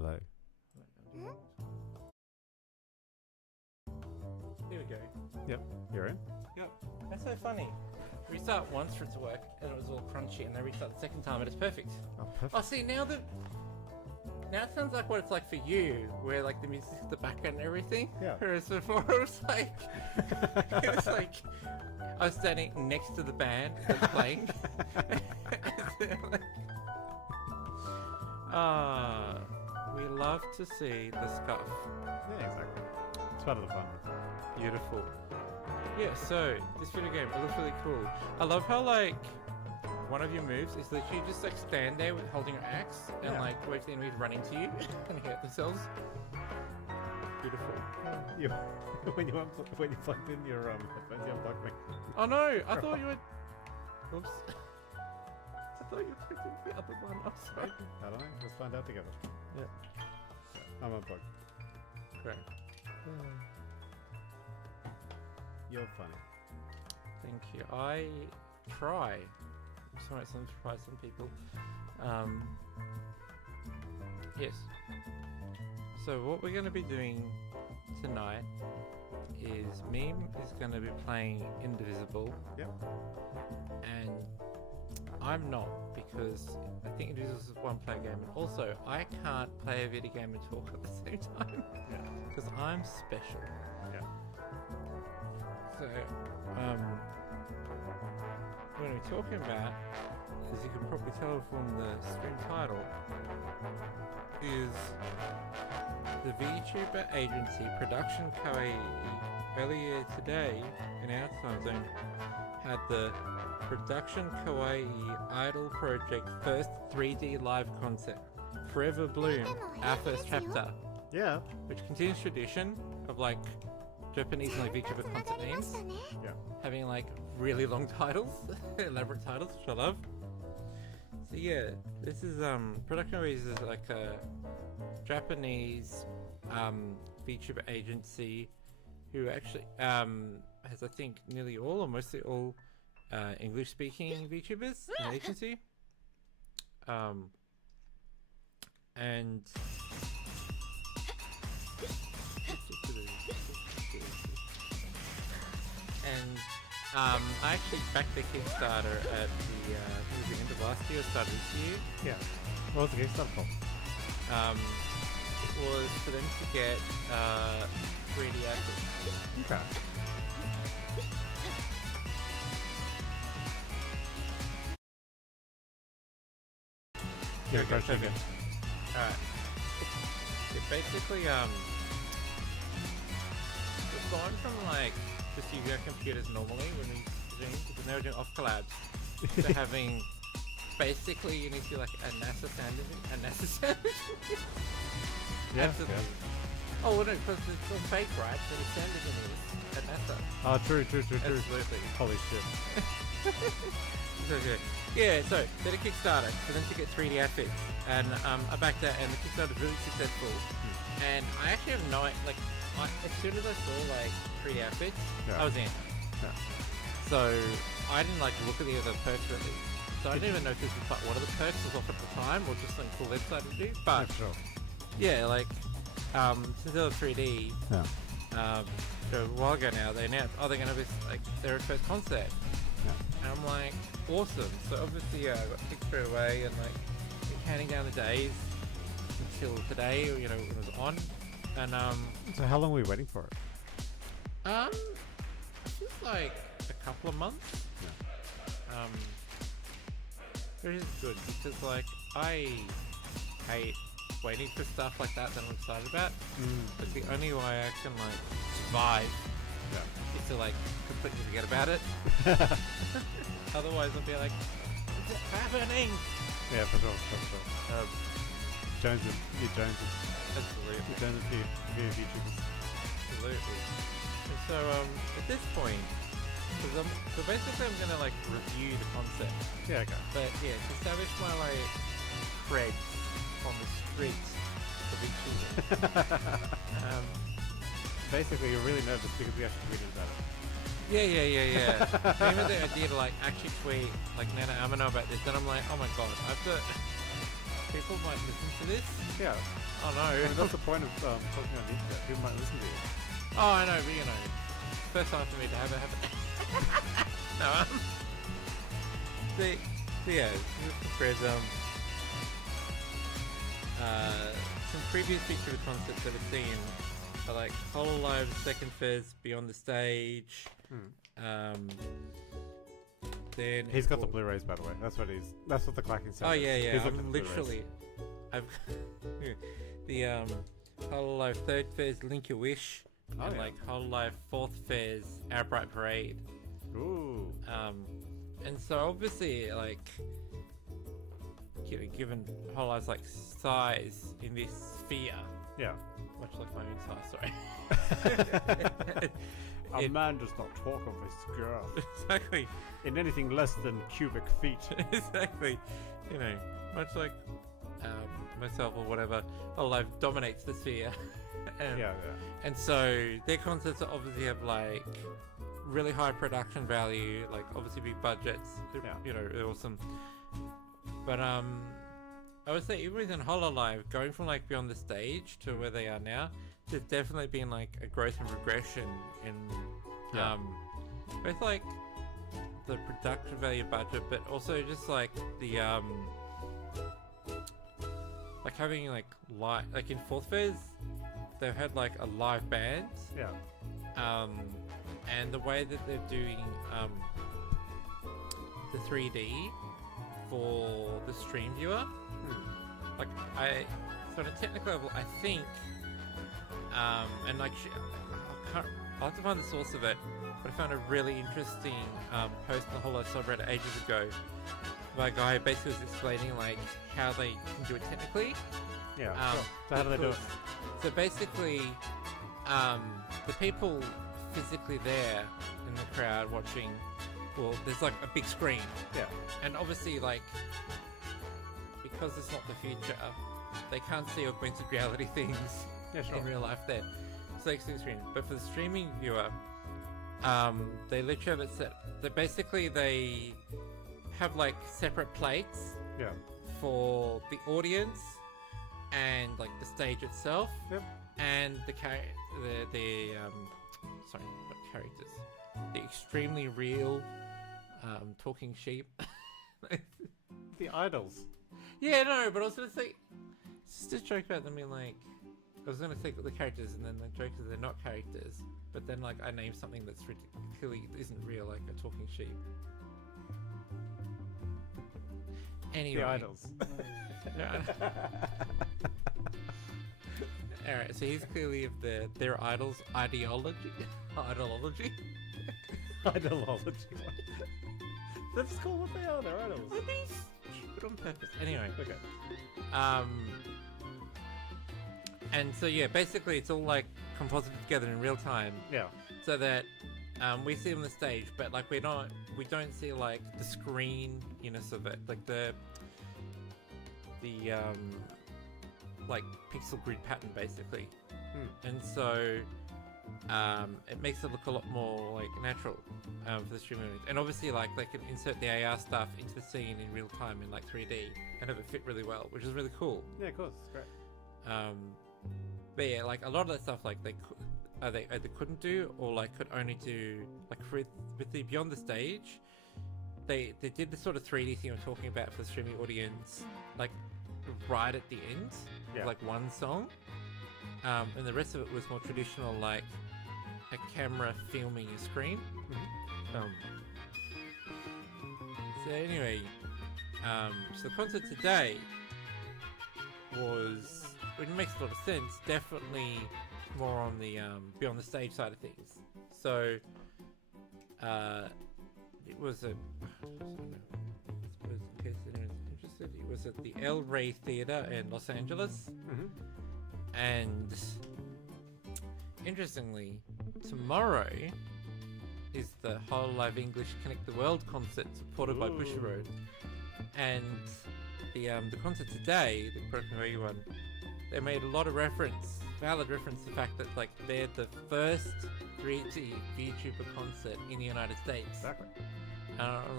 Hello. Here we go. Yep, you're in. Yep. That's so funny. Restart once for it to work, and it was all crunchy, and then restart the second time, and it's perfect. Oh, perfect. Oh, see, now it sounds like what it's like for you, where like the music's the background and everything. Yeah. Whereas before it was like, I was standing next to the band that's playing. We love to see the scuff. Yeah, exactly. It's part of the fun. Beautiful. Yeah, so this video game, it looks really cool. I love how like one of your moves is literally just like stand there with holding your axe and like wait for the enemies running to you and hurt themselves. Beautiful. When you plugged in your headphones, you unplugged me. Oh no! I thought you were. Oops. I thought you plugged in the other one. I'm sorry. I don't know. Let's find out together. Yeah. I'm unplugged. Great. You're funny. Thank you. I try. So might surprise some people. Yes. So what we're going to be doing tonight is Meme is going to be playing Indivisible. Yep. And I'm not, because I think Indivisible is a one-player game, and also I can't play a video game and talk at the same time. Yeah. Because I'm special. Yeah. So, what we're talking about, as you can probably tell from the stream title, is the VTuber agency Production Kawaii earlier today in our time zone had the Production Kawaii Idol Project first 3D live concert, Forever Bloom, our first chapter. Yeah. Which continues tradition of like Japanese and like VTuber concert names. Yeah. Having like really long titles, elaborate titles, which I love. So yeah, this is Production Kawaii is like a Japanese VTuber agency who actually has I think nearly all or mostly all English speaking VTubers in the agency. And I actually backed the Kickstarter at the end of last year or start of this year. Yeah. What was the Kickstarter for? It was for them to get 3D assets. Okay. Here we go, perfect. Alright. Yeah, basically, we've gone from like just using our computers normally when we Zoom, because now we're doing off collabs, to having basically you need to do like a NASA sandwich. Yeah. Absolutely. Yeah. Oh, well, no, because it's all fake, right? So the sandwich is at NASA. Oh, true. Absolutely. Holy shit. So good. Yeah, so did a Kickstarter for them to get 3D outfits, and I backed that, and the Kickstarter was really successful. And I actually have no like, as soon as I saw like 3D outfits, I was in. Yeah. So I didn't like look at the other perks really. So I didn't even know if this was like one of the perks was offered at the time, or just some cool website to do. But sure. yeah, like since they were 3D, Yeah. so a while ago now, they announced, they're going to be like their first concert. Yeah. And I'm like, awesome. So obviously I got picked straight away, and like counting down the days until today, you know, it was on. And So how long were we waiting for it? just like a couple of months. Yeah. Which is good, because like I hate waiting for stuff like that I'm excited about. But the only way I can like survive is to like completely forget about it. Otherwise I'll be like, what's happening? Yeah, for sure. Joneses. Absolutely. You're Joneses for your VTubers. Absolutely. And so at this point, so basically I'm gonna like review the concept. Yeah, okay. But yeah, to establish my like cred on the streets of VTubers. Basically, you're really nervous because we actually tweeted about it. Yeah. Even the idea to like actually tweet like Nana Amino about this, then I'm like, oh my god, I have to people might listen to this. Yeah. Oh no. I mean, that's the point of talking on the internet. People might listen to you. Oh, I know, but you know, first time for me to have it happen. No, yeah, there's some previous feature concepts that I've seen are like Hololive's Second Phase Beyond the Stage. Then He's got the Blu-rays, by the way. That's what the clacking says. Oh yeah, He's yeah. looked at I'm the literally, I've the Hololive Third Phase Link Your Wish, and like Hololive Fourth Phase Our Bright Parade. Ooh. And so obviously, like, given Hololive's like size in this sphere, Yeah. much like my own size, sorry. A man does not talk of his girl Exactly. in anything less than cubic feet. Exactly. You know, much like myself or whatever, Hololive dominates the sphere. Yeah. And so their concerts obviously have like really high production value, like obviously big budgets. Yeah. You know, they're awesome. But I would say even within Hololive, going from like Beyond the Stage to where they are now, there's definitely been like a growth and regression in both like the production value budget, but also just like the like having like in Fourth Phase, they've had like a live band. Yeah. And the way that they're doing the 3D for the stream viewer, like so on a technical level, I think, and like I'll have to find the source of it, but I found a really interesting post on the Hololive subreddit ages ago by a guy who basically was explaining like how they can do it technically. Yeah. Sure. So how do they do it? So basically, the people physically there in the crowd watching, well, there's like a big screen. Yeah. And obviously, like, because it's not the future, they can't see augmented reality things in real life there. So they see the screen. But for the streaming viewer, they literally have it set. They have like separate plates. Yeah. For the audience and like the stage itself. Yep. And the sorry, not characters. The extremely real talking sheep. The idols. Yeah, no, but I was gonna say, it's just a joke about them being like, I was gonna say the characters, and then the joke is they're not characters, but then like I named something that's clearly isn't real, like a talking sheep. Anyway. The idols. Alright, so he's clearly of their idols' ideology. Ideology? Ideology. That's cool what they are, they're idols. Are these stupid on purpose? Anyway. Okay. And so yeah, basically it's all like composited together in real time. Yeah. So that we see on the stage, but like we don't see like the screeniness of it, like the like pixel grid pattern basically. And so it makes it look a lot more like natural for the streaming audience. And obviously like they can insert the AR stuff into the scene in real time in like 3D and have it fit really well, which is really cool. Yeah, of course, it's great. But yeah, like a lot of that stuff like they either couldn't do or like could only do like with the Beyond the Stage, they did the sort of 3D thing I'm talking about for the streaming audience, like right at the end, Yeah. like one song, and the rest of it was more traditional, like a camera filming a screen. So anyway, so the concert today was, it makes a lot of sense, definitely more on the Beyond the Stage side of things. So it was I suppose in case anyone's interested, it was at the El Rey Theatre in Los Angeles. And interestingly, tomorrow is the Hololive English Connect the World concert supported by Bushiroad. And the concert today, the Kawaii one, they made a lot of valid reference to the fact that like they're the first 3D VTuber concert in the United States. Exactly.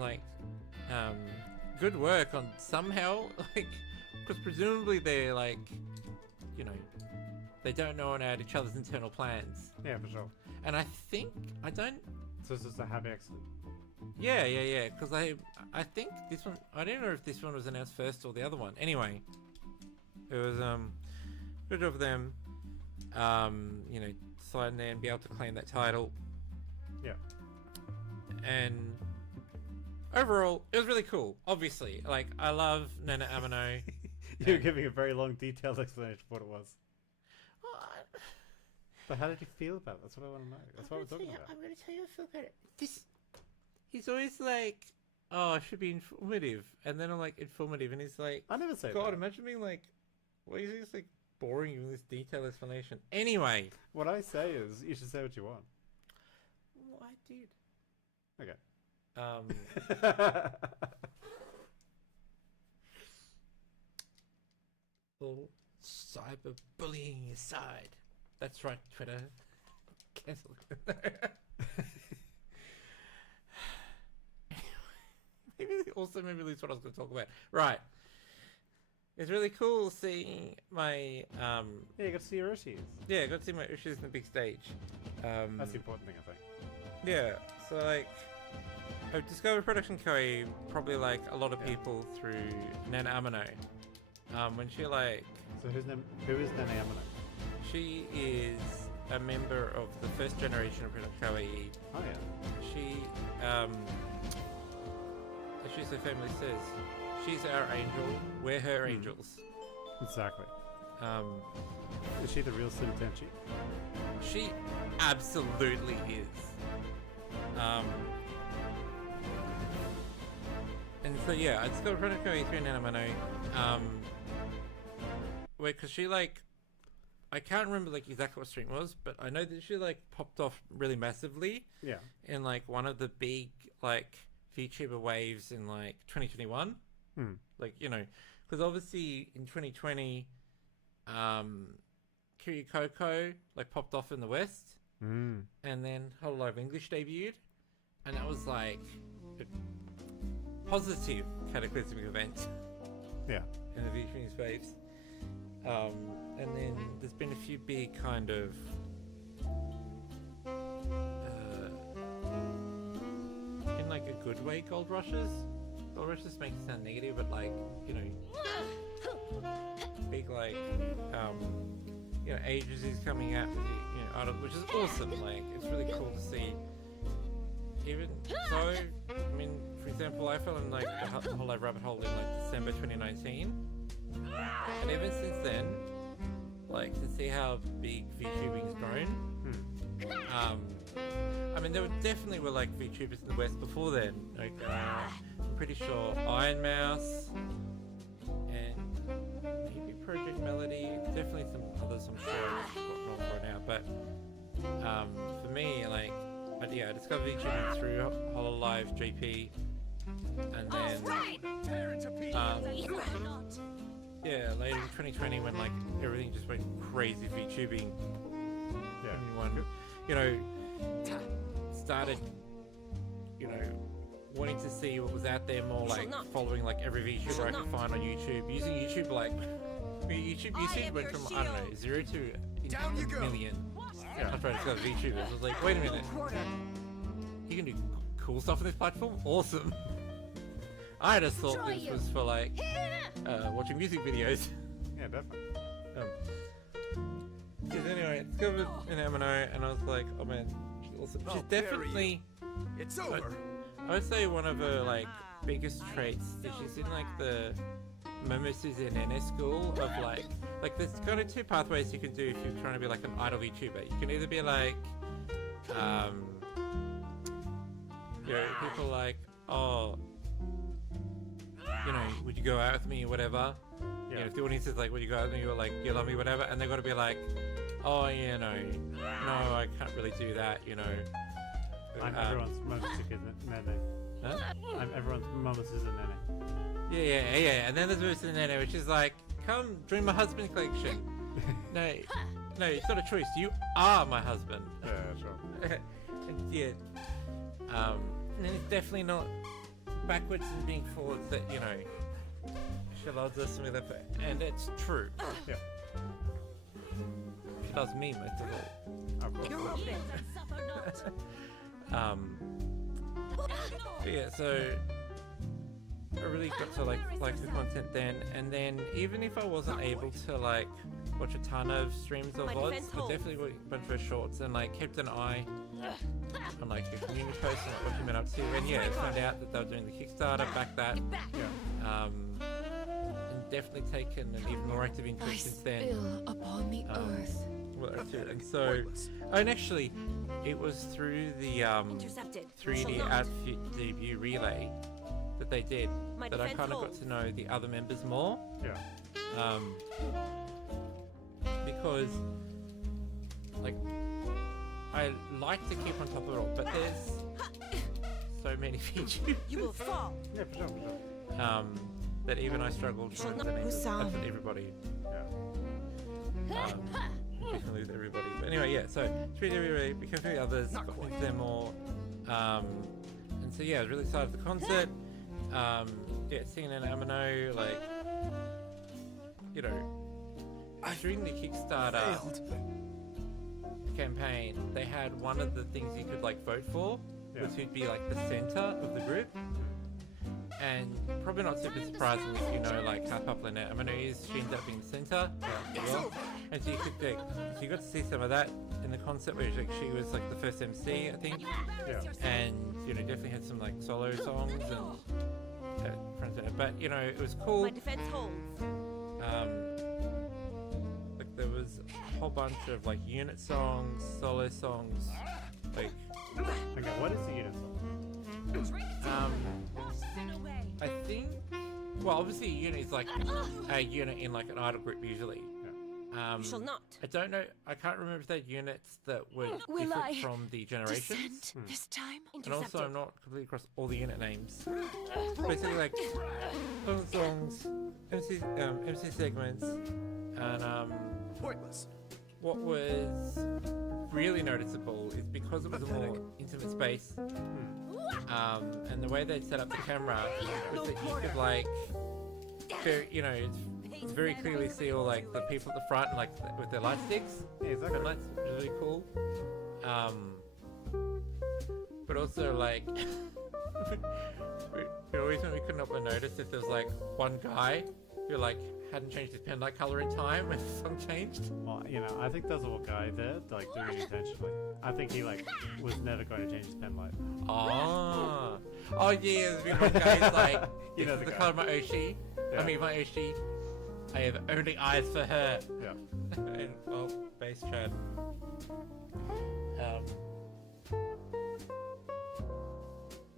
Like, good work on somehow like because presumably they're like, you know, they don't know about each other's internal plans. Yeah, for sure. And I think I don't. So it's just a happy accident. Yeah. Because I think this one. I don't know if this one was announced first or the other one. Anyway, it was good of them. You know, slide in there and be able to claim that title. Yeah. And overall, it was really cool. Obviously, like I love Nana Amino. You're giving a very long, detailed explanation of what it was. But how did you feel about it? That's what I want to know. That's what we're talking about. I'm going to tell you how I feel about it. He's always like, oh, it should be informative. And then I'm like, informative. And he's like, I never say God, that. imagine being like, why is he just like boring you with this detailed explanation? Anyway. What I say is, you should say what you want. Well, I did. Okay. All cyberbullying aside. That's right, Twitter. Cancel. maybe that's what I was going to talk about. Right. It's really cool seeing my yeah, you got to see your issues. Yeah, I got to see my issues in the big stage. That's the important thing, I think. Yeah, so like I've discovered Production Kawaii probably like a lot of people through Nana Amino. When she like So who is Nana Amino? She is a member of the first generation of Production Kawaii. Oh yeah. She as she so famously says, she's our angel, we're her angels. Exactly. Is she the real Tenchi? She absolutely is. And so yeah, I discovered Production Kawaii through Nana Amino. Wait, because she like, I can't remember like exactly what stream it was, but I know that she like popped off really massively. Yeah. In like one of the big like VTuber waves in like 2021. Like, you know, because obviously in 2020, Kiryu Coco like popped off in the West, and then Hololive English debuted, and that was like a positive cataclysmic event. Yeah. In the VTuber space. And then there's been a few big kind of in like a good way gold rushes. Gold rushes make it sound negative, but like, you know, big like you know, agencies coming out with the, you know, article, which is awesome. Like, it's really cool to see. Even so, I mean, for example, I fell in like the whole like, rabbit hole in like December 2019. And ever since then, like, to see how big VTubing's grown. I mean, there definitely were like VTubers in the West before then. Like, I'm pretty sure Iron Mouse and maybe Project Melody. Definitely some others, I'm sure I've forgotten all for now. But for me, like, I discovered VTubing through Hololive GP, and then yeah, later in 2020 when like everything just went crazy VTubing. Yeah. Everyone, you know, started, you know, wanting to see what was out there more, like following like every VTuber I could find on YouTube, using YouTube like YouTube usage went from, I don't know, 0 to a million. Yeah, I tried to discover VTubers. I was like, wait a minute, you can do cool stuff on this platform? Awesome. I just thought this was for like watching music videos. Yeah, definitely. Because anyway, I discovered an M&O and I was like, oh man, she's awesome. She's definitely, it's over. I would say one of her like biggest traits is she's in like the Momosu's Nene school of like there's kind of two pathways you can do if you're trying to be like an idol VTuber. You can either be like, you know, people like, oh, you know, would you go out with me or whatever? Yeah. You know, if the audience is like, would you go out with me, or like, you love me, whatever, and they've got to be like, oh, yeah, no, I can't really do that, you know. I'm everyone's Momosu's Nene. Huh? I'm everyone's Momosu's Nene. Yeah, and then there's Momosu's Nene, which is like, come join my husband collection. No, it's not a choice. You are my husband. Yeah, sure. And yeah, and it's definitely not backwards and being forwards that, you know, She loves listening with her and it's true. Yeah. She loves me most of all. Of course. You're open. Yeah, so I really got to like the content then, and then even if I wasn't able to like watch a ton of streams or My VODs, defense I holds. definitely watched a bunch of shorts and like kept an eye on like the community posts and what you've been up to. And yeah, it turned out that they were doing the Kickstarter back that. Yeah. And definitely taken an even more active interest since then. Spill upon the earth. Well, that's it. And so, and actually, it was through the Intercepted. 3D Shall not. Art Debut Relay that they did My that I defense kind of got holds. to know the other members more. Yeah. Because like I like to keep on top of it all, but there's so many features You will fall. Yeah, for sure, for sure. that even I struggled Shall trying not to meet Husam. up with everybody. Yeah. Definitely with everybody. But anyway, yeah, so 3D Relay became a few others, got into them more. And so yeah, I was really excited for the concert. Yeah, singing in Amino, like, you know, during the Kickstarter campaign, they had one of the things you could like vote for, Yeah. which would be like the center of the group. And probably not super surprising if you know like how popular now Amino is. She ended up being the center. As well. And so you could like, so you got to see some of that in the concert where like, she was like the first MC, I think. Yeah. And you know, definitely had some like solo songs and but you know, it was cool. My defense holds. Like there was a whole bunch of like unit songs, solo songs, like Okay, what is the unit song? I think, well, obviously a unit is like a unit in like an idol group usually. You shall not. I don't know, I can't remember if they're units that were Will different I from the generations. Descent this time. And also, Intercepted. I'm not completely across all the unit names. Basically, like songs, MC segments, and Pointless. what was really noticeable is because it was a more intimate space, and the way they set up the camera was that you could like, you know, it's very clearly see all like the people at the front and like with their light sticks. Yeah, exactly. And lights, which is really cool. But also like, we always when we couldn't help but notice if there was like one guy who like hadn't changed his pen light color in time when the song changed. Well, you know, I think there's a guy there, like, doing it intentionally. I think he, like, was never going to change his pen light. Oh yeah, there's been one guy who's like, You know this is the the guy. color of my Oshi. Yeah. I mean my Oshi. I have only eyes for her. Yeah. And well, bass Chad.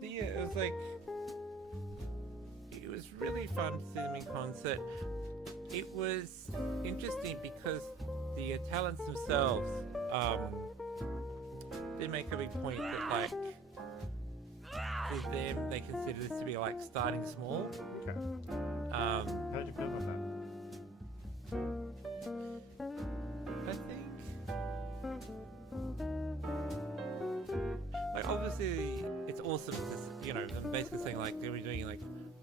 Yeah, it was like it was really fun to see them in concert. It was interesting because the talents themselves they make a big point that like for them they consider this to be like starting small. Okay. How did you feel about that? I think, like, obviously, it's awesome. To, you know, I'm basically saying like they'll be doing like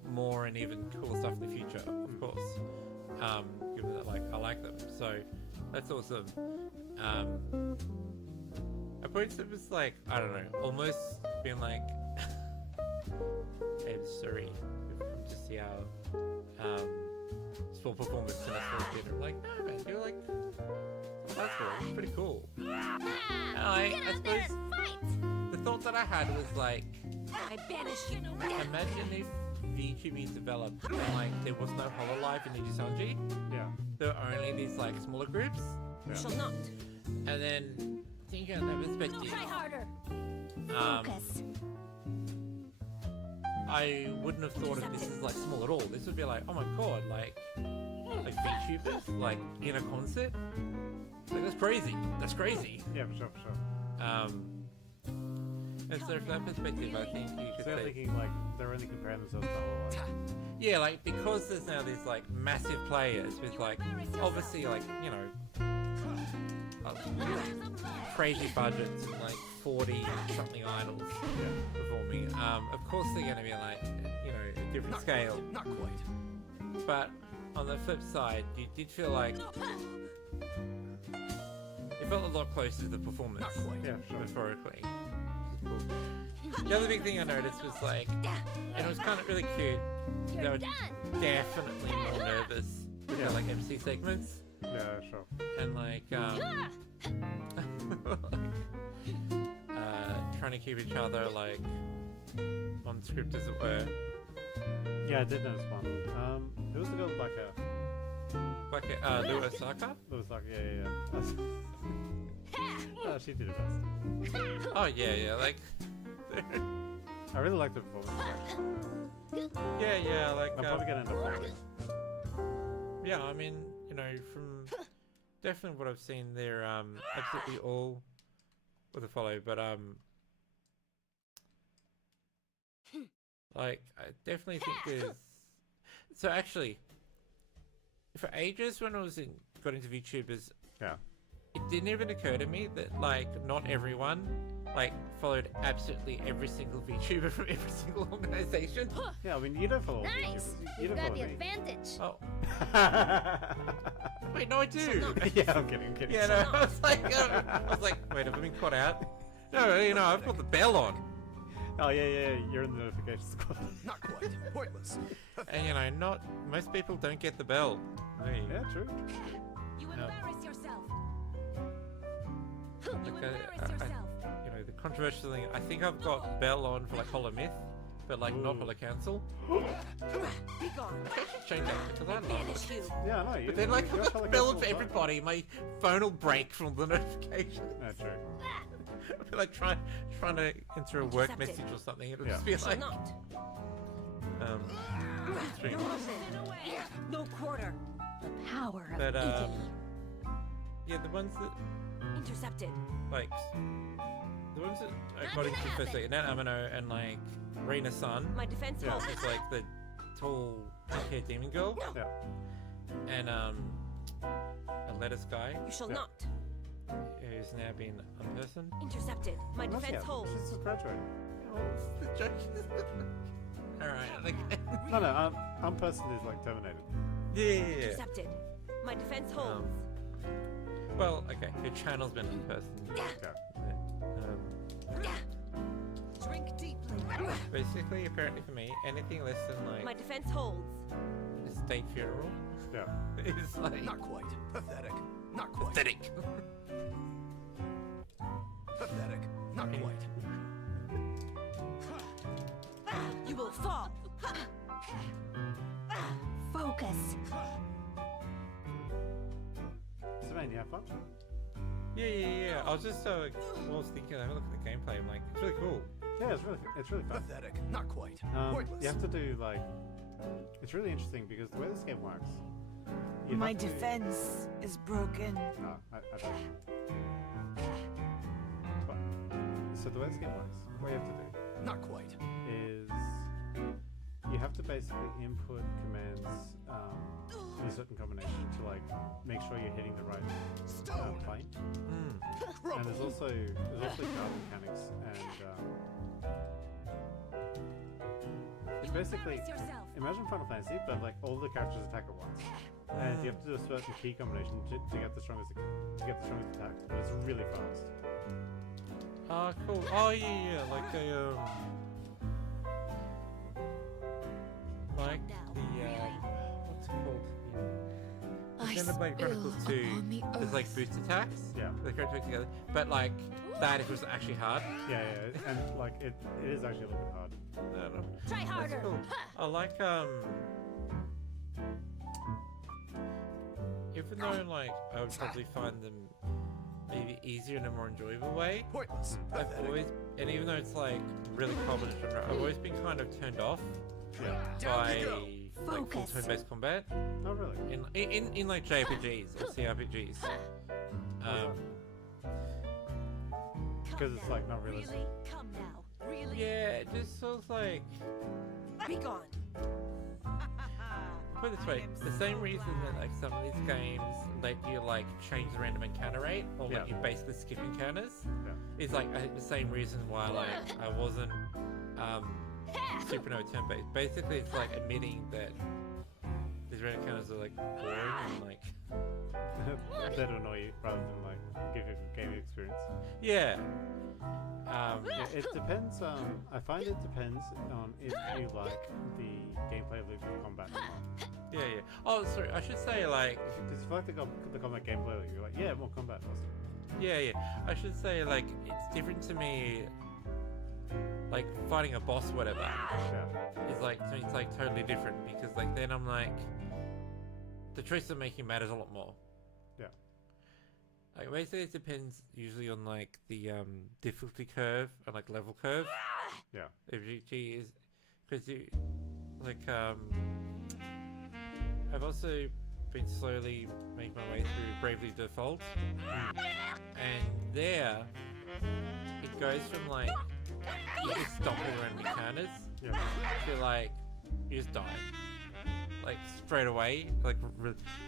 more and even cooler stuff in the future, of course. Given that like I like them, so that's awesome. At points it was like I don't know, almost being like, I'm sorry to see how small performance in a small theater. Like, no man, you're like. That's cool. It's pretty cool. I suppose the thought that I had was like, I banish you. imagine if VTuber developed and like there was no Hololive in Nijisanji. Yeah. There were only these like smaller groups. You shall not. And then thinking on that perspective, Try harder. Focus. I wouldn't have thought of this as like small at all. This would be like, oh my god, like VTubers like in a concert. Like, that's crazy. That's crazy. Yeah, for sure, for sure. And so from that perspective, I think you could So they're say, thinking, like, they're only comparing themselves to Hololive. yeah, like because there's now these like massive players with like obviously like you know crazy budgets and like 40 something idols performing. Of course they're going to be like you know a different scale. Not quite. But on the flip side, you did feel like it felt a lot closer to the performance Yeah, sure. metaphorically. Which is cool. The other big thing I noticed was like, and it was kind of really cute. They were definitely more nervous with their like MC segments Yeah, sure. and like trying to keep each other like on script as it were. Yeah, I did notice one. Who was the girl with black hair? Like Lua Osaka? It was like, yeah. Oh, she did her best. Oh yeah, like I really liked the performance. Actually. yeah, like I'm probably gonna end up following. yeah, I mean, you know, from definitely what I've seen, they're absolutely all with a follow, but like I definitely think there's so actually for ages when I got into VTubers, Yeah. it didn't even occur to me that like not everyone like followed absolutely every single VTuber from every single organization. Yeah, I mean, you don't follow Nice! YouTubers. You You've don't got follow the me. advantage. Oh wait, no, I do. Yeah, I'm kidding. Yeah, no, I was like, wait, have I been caught out? No, you know, I've got the bell on. Oh, yeah, you're in the notification squad. Not quite. Pointless. And you know, not most people don't get the bell. Hey, Yeah, true. You embarrass yourself. You like, embarrass yourself. you know, the controversial thing. I think I've got bell on for like Hollow Myth, but like not Ooh. Hollow Council. Be gone. I should change that because I love Banish it. you. Yeah, I know. You, But then like you're I've follow got bell all on the for time. everybody. My phone will break from the notification. Yeah, true. I'll be like trying to enter a work Intercepted. message or something. It'll Yeah. just be Shall like not. stream. No quarter. The power of But Italy. yeah, the ones that Intercepted. like the ones that I got into first, like Nat Amino and like Rena Sun, My defense Yeah. holds. is like the tall pink-haired demon girl, Yeah. and a lettuce guy You shall Yeah. not. who's now been unpersoned. Intercepted. My Well, defense yeah, holds. she's just graduated. What's the joke? Alright, like No, unpersoned is like terminated. yeah. Intercepted. My defense holds. Well, okay, her channel's been unpersoned. Okay. Drink deeply. Basically, apparently for me, anything less than My like defense holds. a state funeral Yeah. is like Not quite. Pathetic. Not quite. pathetic. Pathetic. Not quite. You will fall. Focus. So, man, you have fun? Yeah. I was just I was thinking, I look at the gameplay. I'm like, it's really cool. Yeah, it's really fun. Pathetic. Not quite. Pointless. You have to do like. It's really interesting because the way this game works. You My have to- defense is broken. No, I don't. But, so the way this game works, what you have to do Not quite. is you have to basically input commands in a certain combination to like make sure you're hitting the right plane. And there's also guard mechanics and it's basically Embarrass yourself. imagine Final Fantasy, but like all the characters attack at once, and you have to do a certain key combination to get the strongest attack. But it's really fast. Ah, cool. Oh yeah, like a like the what's it called? I Xenoblade Chronicles spill 2. upon the There's like earth. boost attacks. Yeah. They go together, but like that it was actually hard. Yeah, and like it is actually a little bit hard. I don't know. Try That's harder. cool. I like even though like I would probably find them maybe easier in a more enjoyable way. Pointless. I've Pathetic. always, and even though it's like really common genre, I've always been kind of turned off Yeah. by you go. like full Focus. turn-based combat Not really. in like JRPGs or CRPGs. Because it's like not realistic. Really? Come now. Really? Yeah, it just feels like Be gone. put it this way, the same reason that like some of these games let you like change the random encounter rate or let Yeah. you basically skip encounters Yeah. is like I think the same reason why like I wasn't supernova turn based. Basically it's like admitting that these red encounters are like boring and like That annoy you rather than like give you a gaming experience. yeah. Yeah, it depends. I find it depends on if you like the gameplay loop of combat or not. Yeah, yeah. Oh, sorry. I should say like Because if you like the combat gameplay loop, you're like, yeah, more combat, awesome. yeah, yeah. I should say like it's different to me. Like fighting a boss, or whatever, Yeah. is like to me it's like totally different because like then I'm like the choice of making matters a lot more. Yeah. Like basically it depends usually on like the difficulty curve and like level curve. Yeah. If GG is because you like I've also been slowly making my way through Bravely Default, and there it goes from like you just stop all around encounters Yeah. to like you just die like straight away like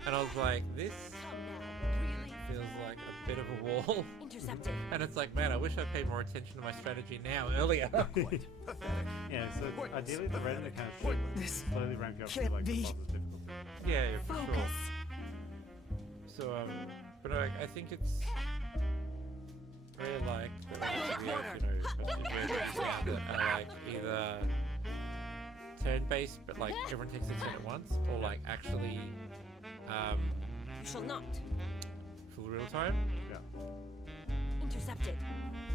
and I was like this Come now. Really? feels like a bit of a wall. Intercepted. And it's like, man, I wish I paid more attention to my strategy now earlier. Not quite. Pathetic. Yeah, so Pointless. ideally the red kind of should Pointless. This slowly ramp you up to can't like the be. boss's difficulty. Yeah, yeah, for Focus. sure. So but I think it's very like that we have, you know, a bunch of versions now that are like either turn-based but like everyone takes a turn at once, or like actually You shall not. full real time. Yeah. Intercepted.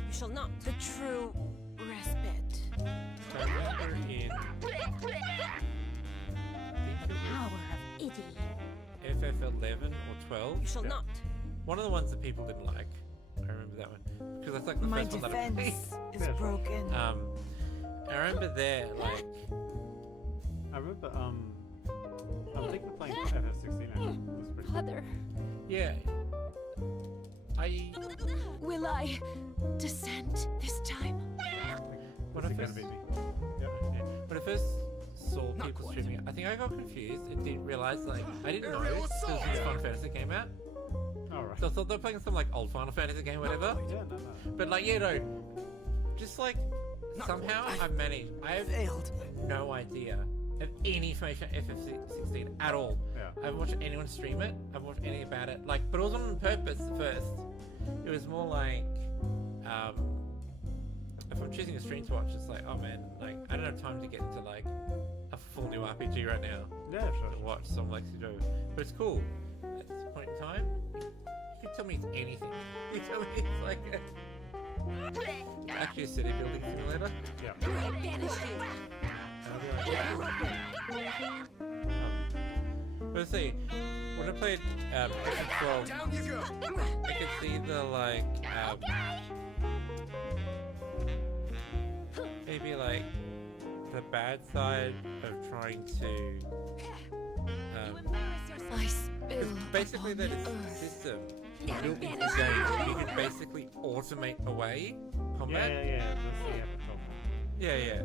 You shall not. the true respite. So I remember in I think it Power of Idi. was FF11 or 12. You shall Yeah. not. One of the ones that people didn't like. I remember that one because that's like the My first one that I played. defense is Yeah. broken. I remember there like I remember I think we're playing FF16 actually. It was pretty Mother, yeah. I will I descend this time? when Is I it gonna first be me? yeah, when I first saw Not people quite. streaming it, I think I got confused and didn't realize like I didn't know there was this Final Fantasy game out. Alright. So I thought they were playing some like old Final Fantasy game, whatever. Yeah, no. But like yeah, no, just like somehow I've managed. I have Failed. no idea of any information on FF16 at all. Yeah. I haven't watched anyone stream it. I haven't watched anything about it. Like, but it wasn't on purpose at first. It was more like, if I'm choosing a stream to watch, it's like, oh man, like I don't have time to get into like a full new RPG right now Yeah, sure. to watch. So I'm like, to do. But it's cool. At this point in time, you can tell me it's anything. You tell me it's like actually a city building simulator. Yeah. I banish you. And I'll be like, But see, when I played FF12, Down you go. I could see the like maybe like the bad side of trying to I spill basically that upon it's the a earth. system built into the game. You can basically automate away combat. yeah. That's the FF12. Yeah, yeah.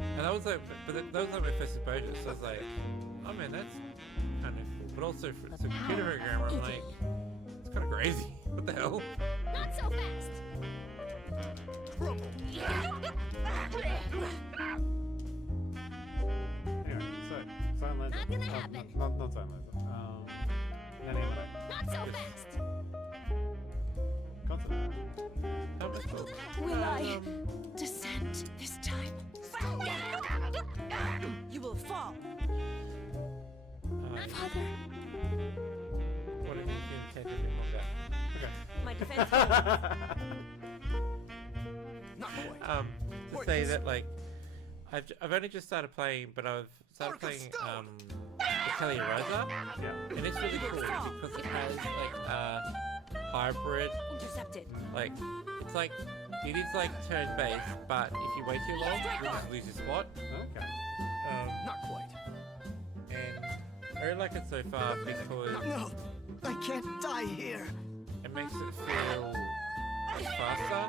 And that was like, but that was like my first exposure. So I was like, oh man, that's kind of cool. But also for it's a computer programmer, I'm like, it's kind of crazy. What the hell? Not so fast. Crumble. Anyway, so Silent Laser. Not gonna happen. Not Silent Laser. Nanny Not so Yes. fast. Concept. How much was Will I descend this time? You will fall. Father, what if you can take a bit longer? My defense holds. Not quite. To say that like I've only just started playing, but I've started playing the Kawaii, Yeah. and it's really cool because it has like hybrid, Intercepted. like it's like it is like turn-based, but if you wait too long, you just lose your spot. Okay. Not quite. And I really like it so far because No, I can't die here. it makes it feel faster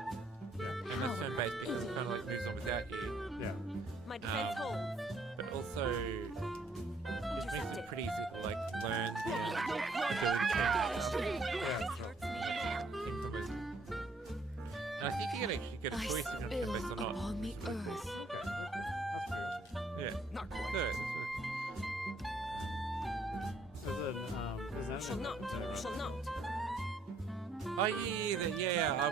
Yeah. and less turn-based because it kind of like moves on without you. Yeah. My defense holds. But also it makes it Intercepted. pretty easy to like learn the No ability to quarter. change This stuff. hurts me now. And I think you can actually get a I choice if you're spill turn-based or not. upon the earth. Okay. That's pretty good. Yeah. Not quite. Good. You shall not. You shall not. Oh yeah.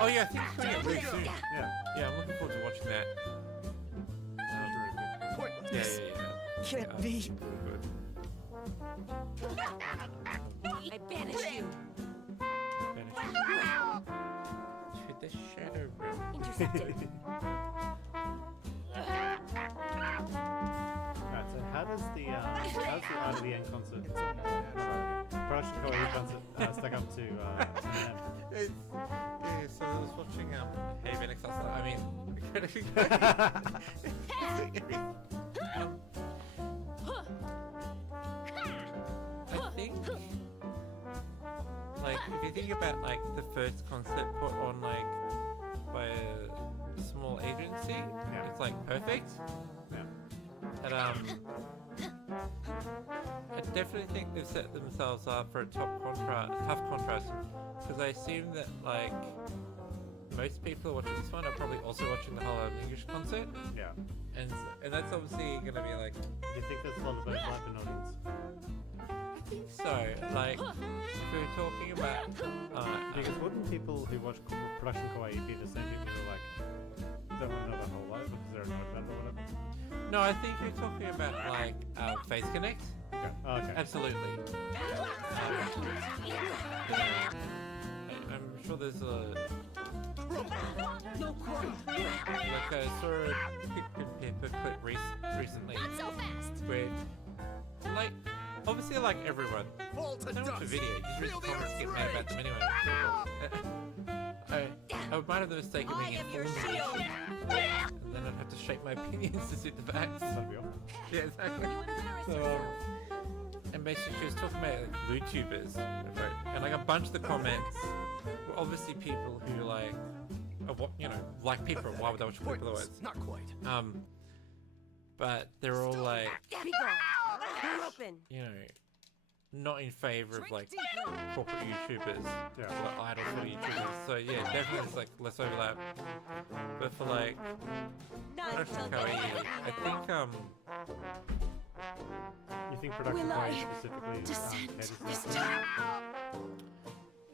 Oh yeah, I think it's coming out really soon. Yeah. I'm looking forward to watching that. Sounds really good. Pointless. Yeah. Can't be. Good. I banish you. To the shadow realm. Intercepted. Right, so how does the Art of the End concert, production Kawaii concert, stack up to M&M? So I was watching Hey Phoenix last night. I mean, I think, like, if you think about like the first concert put on like by a small agency, it's like perfect. Yeah. And I definitely think they've set themselves up for a tough contrast, because I assume that like most people watching this one are probably also watching the whole English concert, Yeah. and that's obviously gonna be like, Do you think there's a lot of overlap in audience? I think so. Like if we were talking about Because wouldn't people who watch production Kawaii be the same people who like don't want to know about whole life because they're annoyed about it or whatever? no, I think we're talking about like Face Connect. Okay. Oh, okay. Absolutely. I'm sure there's a No quarrel. like I saw a paper clip recently Not so fast. where like obviously like everyone. Fall to I don't watch the dust. video, you just read Feel the the comments, earth's get mad about rage. them anyway. I might have the mistake of I being am your informed, shield. and then I'd have to shape my opinions to suit the facts. That'd be awful. Yeah, exactly. So, and basically she was talking about like YouTubers, right? And like a bunch of the comments were obviously people who like, are what like people. Why would they watch people Pointless. otherwise? Not quite. But they're all like, Be gone. You're open. not in favor of like corporate YouTubers, Yeah. or like idol sort of YouTubers. So yeah, definitely there's like less overlap. But for like None production shall Kawaii, get I think You think production Will I Kawaii specifically descend caters to this that? time?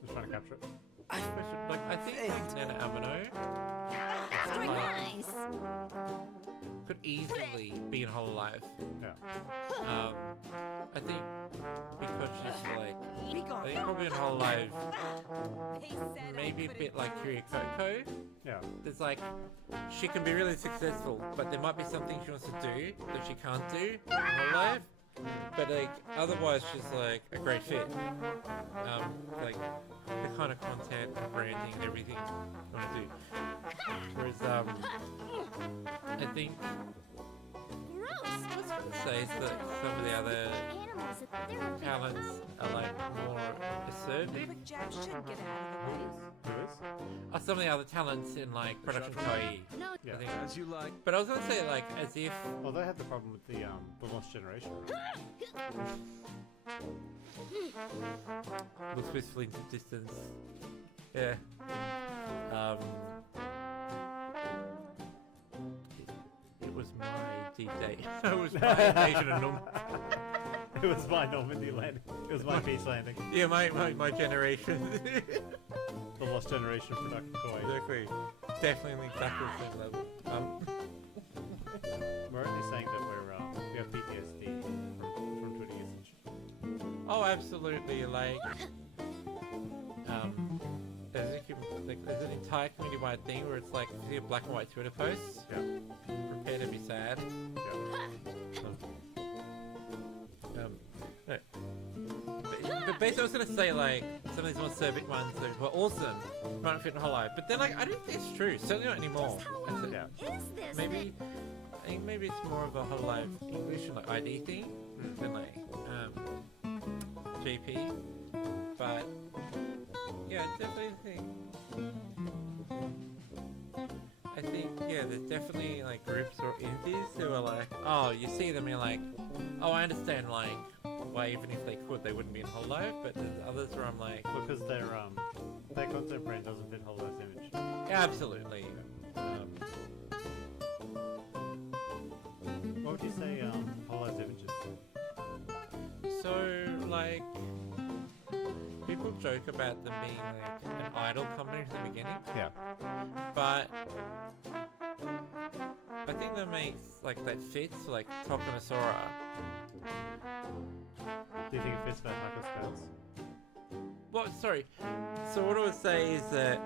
Just trying to capture it. I think like Nana Amino Very like, nice. could easily be in Hololive. Yeah. I think because she's like, Be I gone. think probably in Hololive, They said I maybe a couldn't bit like Kyrie Coco. Yeah. There's like, she can be really successful, but there might be something she wants to do that she can't do in Hololive. But like, otherwise she's like a great fit. Like the kind of content and branding and everything you want to do. Whereas I think Gross. I was gonna say is that some of the other Animals at therapy. talents are like more assertive. Quick jab should get out of the way. Who is? Are some of the other talents in like production Kawaii. No, Yeah. I think. As you like. But I was gonna say like as if Well, they had the problem with the Lost Generation. looks wistfully into distance. Yeah. It was my D-Day. It was my invasion of Norm. It was my Normandy landing. It was my beach landing. Yeah, my generation. The Lost Generation of production Kawaii. Exactly. Definitely exactly the same level. We're only saying that we have PTSD from Twitter usage. Oh, absolutely. Like, there's an entire community-wide thing where it's like, if you see a black and white Twitter post, Yeah. prepare to be sad. Yeah. No. But basically, I was gonna say like some of these more Serbic ones were awesome, might fit in whole life. But then like I don't think it's true. Certainly not anymore. That's it. Yeah. is this? Maybe I think maybe it's more of a whole life English and like ID thing than like GP. But yeah, I definitely think. I think yeah, there's definitely like groups or indies who are like, oh, you see them, you're like, oh, I understand like why even if they could, they wouldn't be in whole life. But there's others where I'm like, Because their content brand doesn't fit Hololife's image. yeah, absolutely. What would you say Hololife's image is? So like, people joke about them being like an idol company at the beginning, Yeah. but I think that makes like that fits for like Tokunosora. Do you think it fits for Hako's fans? Well, sorry. So what I would say is that,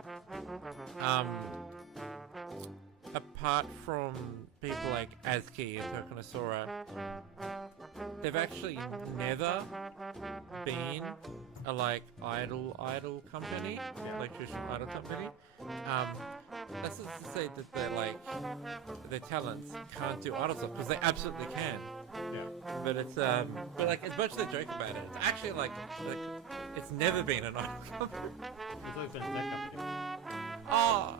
apart from people like Azuki and Tokunosora, they've actually never been a like idol company, like traditional idol company. That's not to say that they're like their talents can't do idol stuff, because they absolutely can. Yeah. But it's but like as much as they joke about it, it's actually like it's never been an idol company. It's always been a tech company. Oh,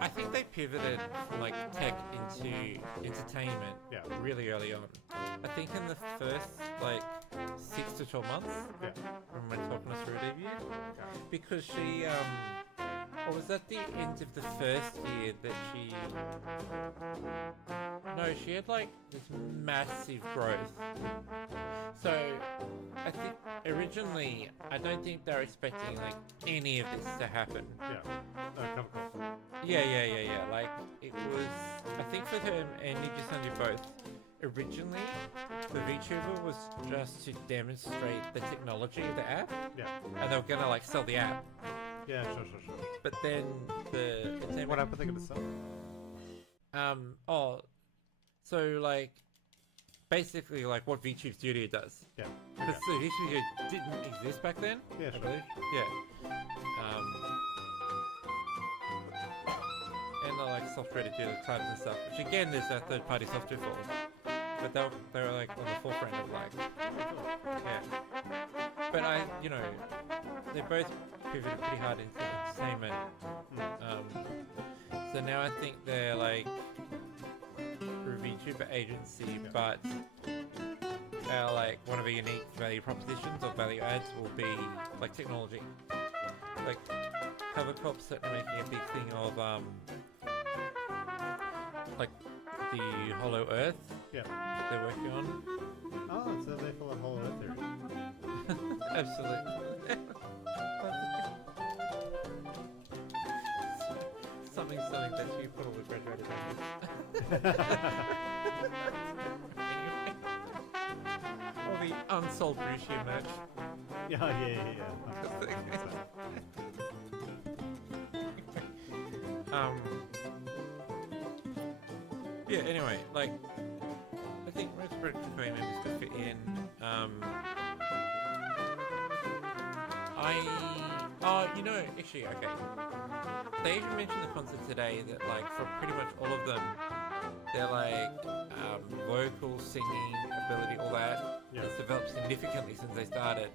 I think they pivoted from like tech into entertainment really early on. I think in the first like 6 to 12 months when Tokunosora debuted, because she or was that the end of the first year that she... No, she had like this massive growth. So I think originally, I don't think they were expecting like any of this to happen. Cover call. Yeah. Like it was, I think for her and Niji both, originally the VTuber was just to demonstrate the technology of the app. And they were gonna like sell the app. Yeah, sure. But then the what app are they gonna sell? So like basically like what VTube Studio does. Yeah. Because the VTube Studio didn't exist back then. Yeah, I sure. believe. Yeah. And the like software to do the clubs and stuff, which again there's that third-party software for. But they were like on the forefront of like, But they both pivoted pretty hard into entertainment. So now I think they're like a VTuber agency, but like one of the unique value propositions or value adds will be like technology. Like Covercop's certainly making a big thing of like the Hollow Earth that they're working on. Oh, so they follow Hollow Earth theory. Absolutely. something that you probably graduated from. Anyway. All the unsold Brucia merch. Yeah. Anyway, like, I think most Koei members could fit in. Actually, okay. They even mentioned the concept today that, like, for pretty much all of them, they're like, vocal, singing, ability, all that, has developed significantly since they started.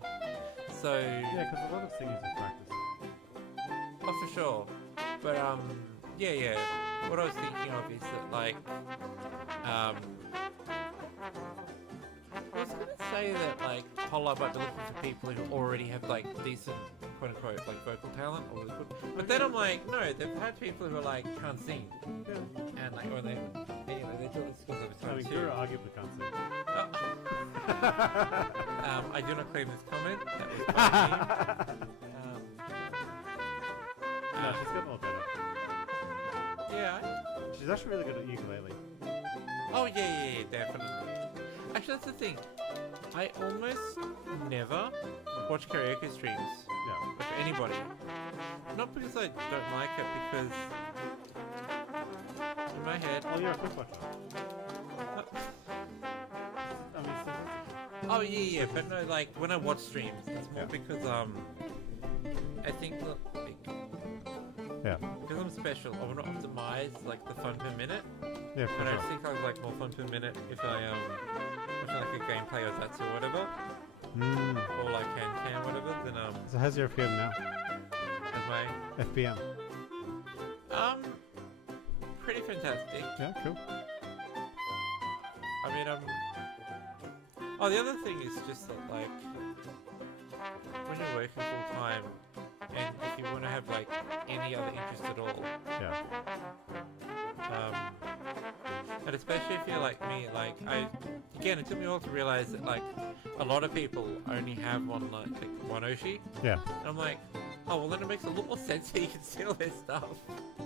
So... Yeah, because a lot of singers are practicing. Oh, for sure. But, what I was thinking of is that, like, I was going to say that, like, Hollow might be looking for people who already have, like, decent, quote-unquote, like, vocal talent, or really good. But then I'm like, no, they've had people who are, like, can't sing. And, like, or they do this because of time, too. Qadira arguably can't sing. I do not claim this comment. That was part of me. No, she's gotten a lot better. Yeah. She's actually really good at ukulele. Oh, yeah, definitely. Actually, that's the thing. I almost never watch karaoke streams of anybody. Not because I don't like it, because in my head... Oh, you're a quick watcher. Oh, yeah, but no, like, when I watch streams, it's more because, I think, that, like, because I'm special, I want to optimize, like, the fun per minute. Yeah, for But sure. I think I like more fun per minute if I, watch, like, a gameplay or Zatsu or whatever. Or, like, can whatever, then, So how's your FPM now? as my... FPM? Pretty fantastic. Yeah, cool. I mean, oh, the other thing is just that, like, when you're working full time, and if you want to have, like, any other interest at all, And especially if you're like me, like again, it took me a while to realize that like a lot of people only have one one Oshi. Yeah. And I'm like, oh well, then it makes a lot more sense that you can steal their stuff.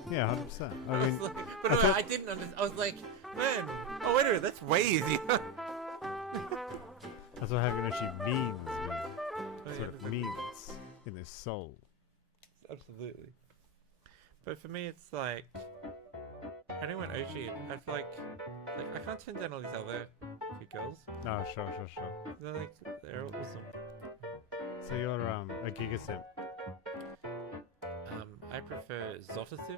Yeah, 100%. I I mean, was like, but I no, thought- I didn't understand. I was like, man, oh wait a minute, that's way easier. that's what having Oshi means, man. Oh, That's yeah, what it means in his soul. absolutely. But for me, it's like I only went Oshi. I feel like I can't turn down all these other cute girls. No, sure. They're like they're awesome. So you're a Giga Simp. I prefer Zotasim.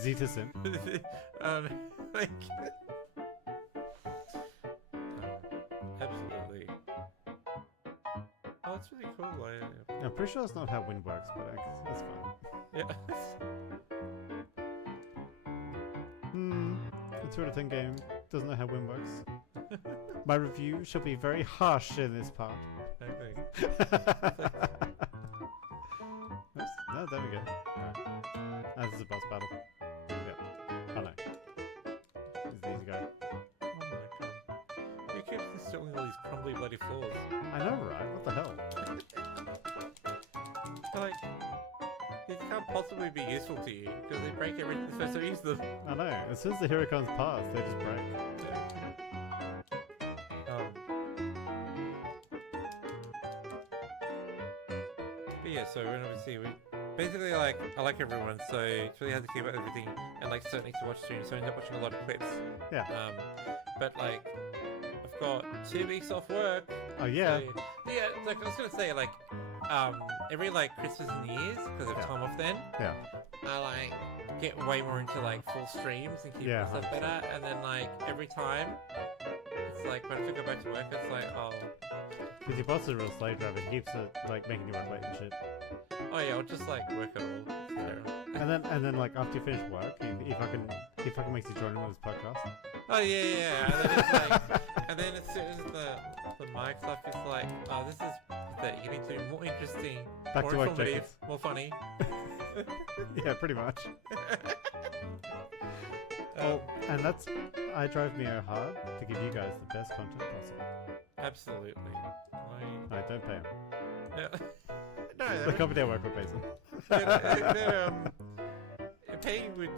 Zeta Simp. Like, absolutely. Oh, it's really cool. I'm pretty sure that's not how wind works, but it's fine. Yeah. The 2 out of 10 game doesn't know how wind works. My review shall be very harsh in this part. Okay. Oops. No, there we go. Alright. This is a boss battle. Yeah. Oh no. This is the easy guy. Oh my god. You keep installing all these crumbly bloody floors. I know, right? What the hell? Like, these can't possibly be useful to you because they break everything so use them. I know. As soon as the hero comes past, they just break. But yeah, so when obviously we basically like I like everyone, so it's really hard to keep up everything and like certainly to watch streams, so I end up watching a lot of clips. Yeah. But like I've got 2 weeks off work. Oh yeah. So, yeah, like I was gonna say like every like Christmas and New Year's because I have time off then. Yeah. I like get way more into like full streams and keep Yeah, myself better, and then like every time it's like when I go back to work, it's like oh. Because your boss is a real slave driver. He keeps it like making you run late and shit. Oh yeah, I'll just like work it all. It's terrible. And then like after you finish work, he fucking makes you join him on his podcast. Oh yeah. And then it's like, and then as soon as the mic stuff is like, oh this is that you need to be more interesting, Back more to work, informative, Jacobs. more funny. Yeah, pretty much. Oh, and that's I drive me hard to give you guys the best content possible. Absolutely. I don't pay him. Yeah. No, The company I work for pays him. paying would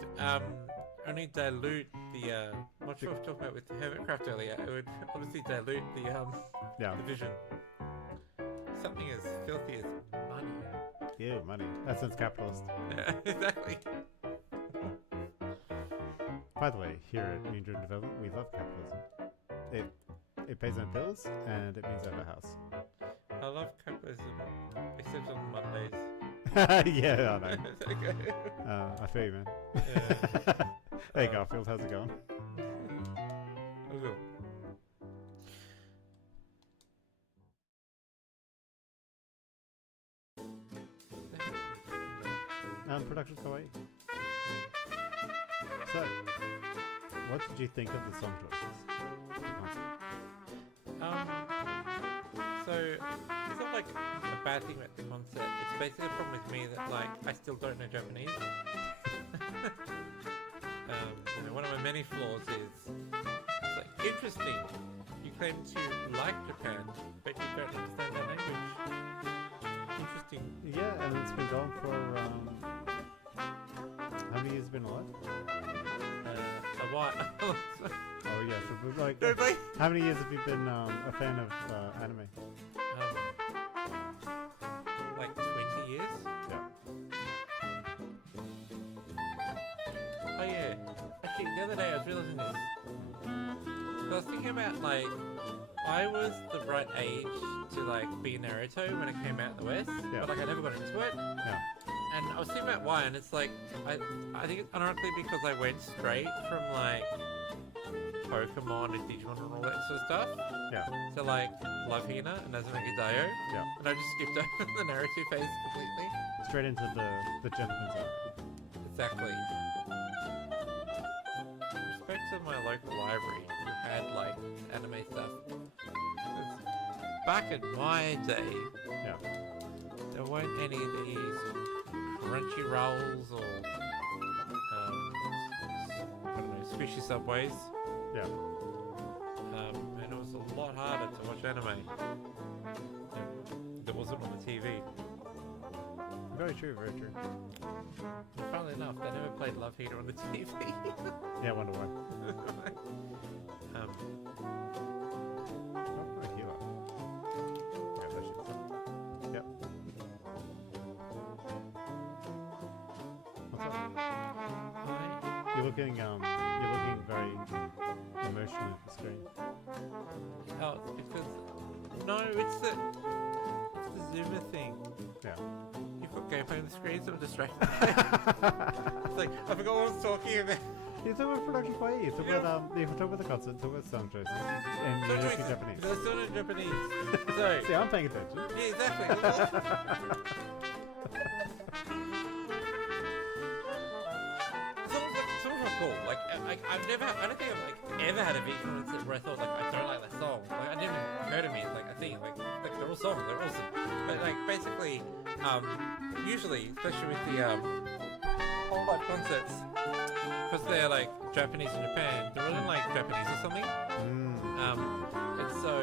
only dilute the what we were talking about with Hermitcraft earlier. It would obviously dilute the Yeah. the vision. Something as filthy as money. Yeah, money. That sounds capitalist. Yeah, exactly. By the way, here at New Dream Development, we love capitalism. It pays our bills and it means I have a house. I love capitalism, except on Mondays. Yeah, I know. It's okay. I feel you, man. Yeah. Hey Garfield, how's it going? Ooh. Production Kawaii. So, what did you think of the song choices? So it's not like a bad thing about the concept. It's basically a problem with me that like I still don't know Japanese. One of my many flaws is it's like interesting. You claim to like Japan, but you don't understand their language. Interesting. Yeah, and it's been going for how many years has it been alive? A while. Oh yeah, so like No, but- how many years have you been a fan of anime? Like 20 years? Yeah. Oh yeah. Actually, the other day I was realizing this. So I was thinking about like, I was the right age to like be Naruto when it came out in the West, Yeah. but like I never got into it. Yeah. And I was thinking about why, and it's like, I think it's ironically because I went straight from like Pokemon and Digimon and all that sort of stuff. Yeah. So like Love Hina and Azumaki Daioh. Yeah. And I just skipped over the Naruto phase completely. Straight into the gentleman's anime. Exactly. Respect to my local library who had like anime stuff. 'Cause back in my day, Yeah. there weren't any of these Crunchy Rolls or I don't know, squishy subways. Yeah. And it was a lot harder to watch anime. That wasn't on the TV. Very true, very true. And funnily enough, they never played Love Heater on the TV. Yeah, I wonder why. um, Oh, I heal up. Yeah, that shit's Yep. What's up? You're looking very emotional at the screen. oh, because no, it's the zoomer thing. Yeah. You've got gameplay on the screen, so I'm distracted. It's like I forgot what I was talking about. You're talking about production Kawaii. Talk about talk about the concert, talk about song choices, and you're speaking Japanese. They're still in Japanese. So See, I'm paying attention. yeah, exactly. Songs are cool. Like I don't think I've ever had a VH1 where I thought I don't like that song. It didn't even occur to me. I think they're all songs, they're awesome. But basically, usually, especially with the whole live concerts, because they're Japanese in Japan, they're really Japanese or something. And so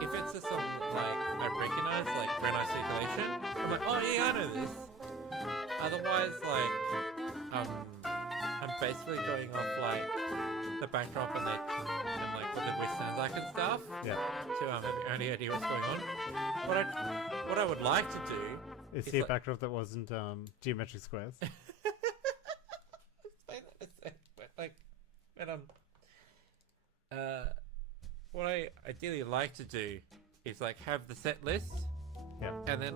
if it's a song I recognize, Red Eye Circulation, I'm like, oh yeah, I know this. Otherwise, I'm basically going off the backdrop and what the voice sounds like and stuff. Yeah. To have any idea what's going on. What I would like to do Is see a backdrop that wasn't geometric squares. What I ideally like to do is have the set list. Yeah. And then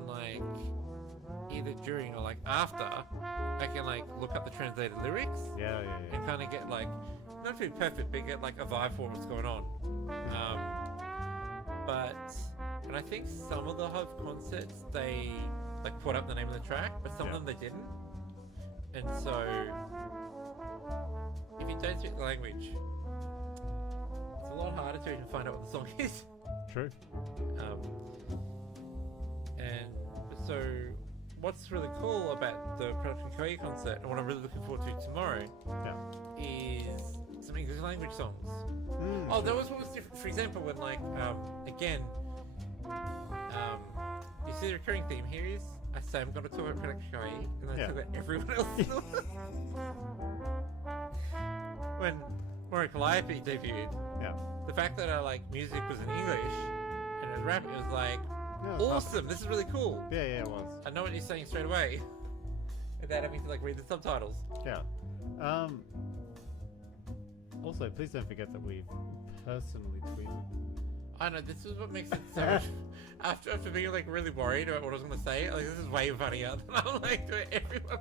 either during or after, I can look up the translated lyrics. Yeah. And kind of get not to be perfect, but get a vibe for what's going on. And I think some of the Hove concerts they put up the name of the track, but some of them they didn't. And so if you don't speak the language, it's a lot harder to even find out what the song is. True. And so what's really cool about the Production Kawaii concert, and what I'm really looking forward to tomorrow, is some English language songs. Oh, that was what was different. For example, when again, you see the recurring theme here is I say I'm going to talk about Production Kawaii, and I talk about everyone else. When Moorea Calliope debuted, the fact that music was in English and it was rap, it was awesome. This is really cool. Yeah, it was. I know what you're saying straight away, without having to read the subtitles. Yeah. Also, please don't forget that we've personally tweeted. I know, this is what makes it so much... After being really worried about what I was going to say, this is way funnier than I'm to everyone.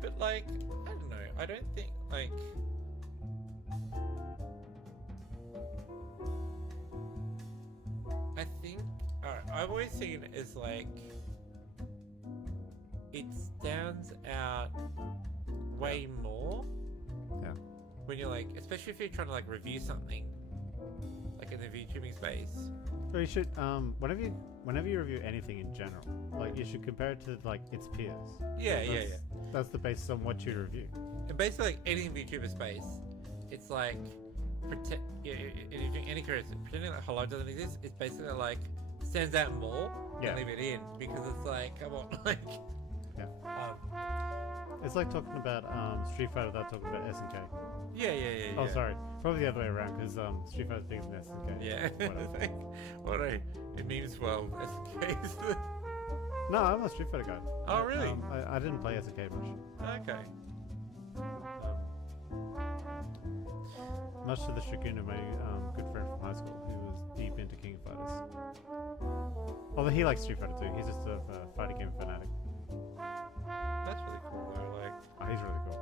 But I don't know, I don't think I think I've always seen it as it stands out way more. Yeah. When you're especially if you're trying to review something in the VTubing space. Well, you should whenever you review anything in general, you should compare it to its peers. Yeah. That's the basis on what you review. And basically any VTuber space, it's if you're doing any career, pretending Hello doesn't exist, it's basically stands out more than leave it in, because it's come on, yeah. It's like talking about Street Fighter without talking about SNK. Yeah. Oh, sorry. Probably the other way around, because Street Fighter's bigger than SNK. Yeah. It means SNK. No, I'm a Street Fighter guy. Oh, really? I didn't play SNK much. Okay. Much to the chagrin of my good friend from high school, who was deep into King of Fighters. Although he likes Street Fighter too, he's just a fighting game fanatic. That's really cool though, Oh, he's really cool,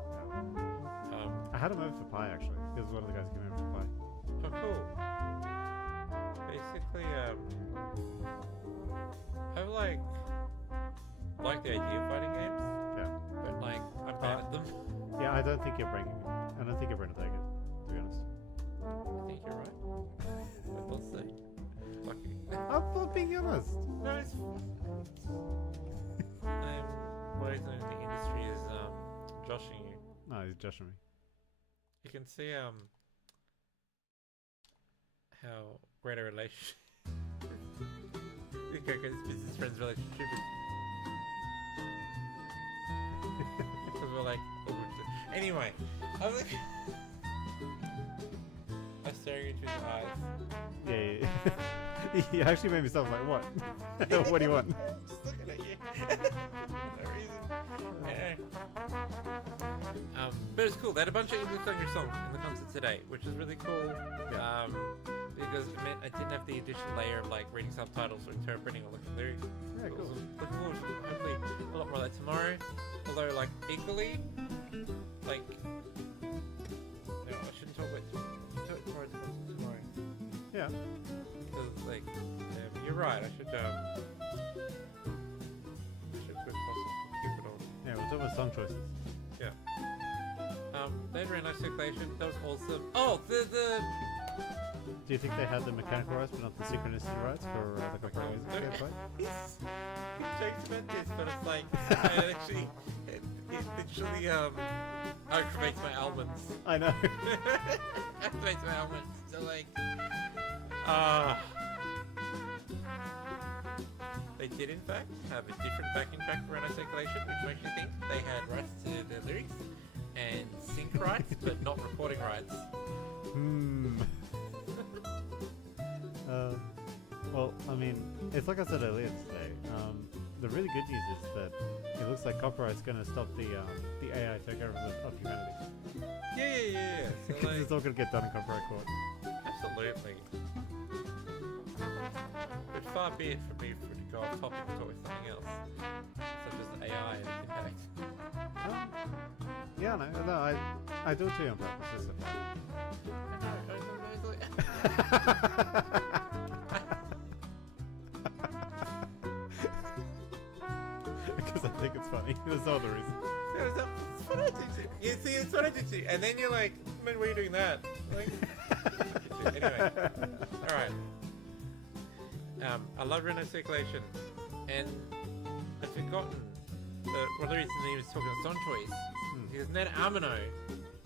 yeah. I had him over for Pi actually. He was one of the guys who came over for Pi. Oh, cool. Basically, I like the idea of fighting games. Yeah. But I'm bad at them. Yeah, I don't think you're bringing it. I don't think you're bringing it again, to be honest. I think you're right. But we'll see. Fuck you. I'm not being honest. No, it's those in the industry is joshing you. No, he's joshing me. You can see how great a relationship. Okay, this business friends relationship is. Because we're like, oh, anyway, I was like, I was staring into his eyes. Yeah. You actually made me stop. Like, what? What do you want? Just looking at you. For no reason. Yeah. But it's cool. They had a bunch of English language songs in the concert today, which is really cool. Yeah. Because it meant I didn't have the additional layer of like reading subtitles or interpreting or looking at lyrics. Yeah, cool. Looking forward to hopefully a lot more of that tomorrow. Although, like, equally, like, no, I shouldn't talk about tomorrow. Yeah. Because, like, you're right. I should quit keep it on. Yeah, we're talking about song choices. Yeah. They had a very nice circulation. That was awesome. Oh, the. Do you think they had the mechanical rights but not the synchronicity rights for the copyright music? Yeah, right? He jokes about this, but it's like, it literally activates my almonds. I know. Activates my almonds. So like, they did in fact have a different backing track for Renault Circulation, which makes me think they had rights to the lyrics and sync rights, but not recording rights. Well, I mean, it's like I said earlier today. The really good news is that it looks like copyright's going to stop the AI takeover of humanity. Yeah. So Because like, it's all going to get done in copyright court. absolutely. But far be it from me to go off topic and talk with something else, such as AI and impact. Yeah, no, I do it to you on purpose. Because I think it's funny. There's no other reason. It's what I do too. You see, it's what I do too. And then you're like, man, why are you doing that? Like, anyway, alright. I love Renault Circulation. And I've forgotten that one of the reasons he was talking about song choice. Because Ned Amino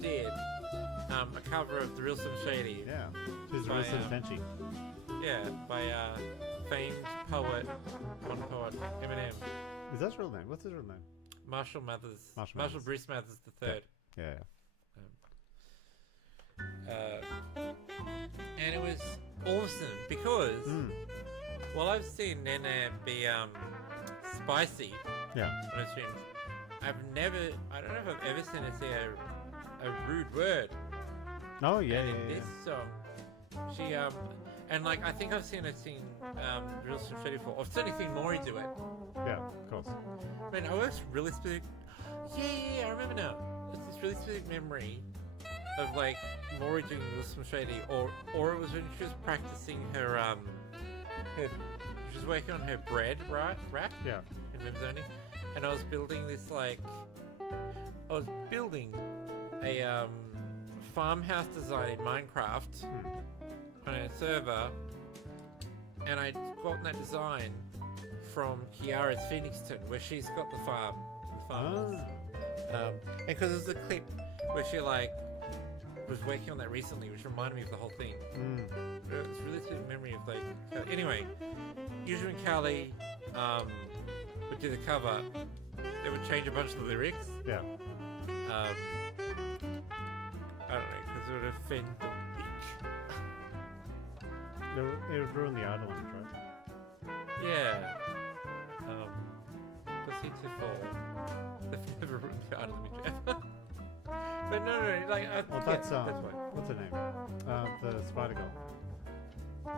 did a cover of The Real Slim Shady. Yeah. She's By, real Fenchy. Yeah, by famed poet, one poet, Eminem. Is that his real name? What's his real name? Marshall Mathers. Marshall Marshall Mathers. Bruce Mathers III. Yeah. And it was awesome because while I've seen Nene be spicy Yeah. on her streams, I don't know if I've ever seen her say a rude word. Oh, yeah, And yeah, in yeah. this song, she and like I think I've seen her sing Real Slim Shady before. I've certainly seen Maury do it. Yeah, of course. Man, I was really specific. Yeah, I remember now. It's this really specific memory of like Maury doing Real Slim Shady, or it was when she was practicing her she was working on her bread wrap Yeah. in Webzoning, and I was building this a farmhouse design in Minecraft on a server, and I'd gotten that design from Kiara's Phoenixton, where she's got the farmhouse. And because there's a clip where she like was working on that recently, which reminded me of the whole thing. It's really a memory of like. Anyway, usually when Callie would do the cover, they would change a bunch of the lyrics. Yeah. I don't know, because it would offend the weak. It would ruin the idol image, right? Yeah. Proceed to fall. They've never ruined the idol image ever. But no, like, Well, that's why. what's her name? The Spider Girl. Yeah.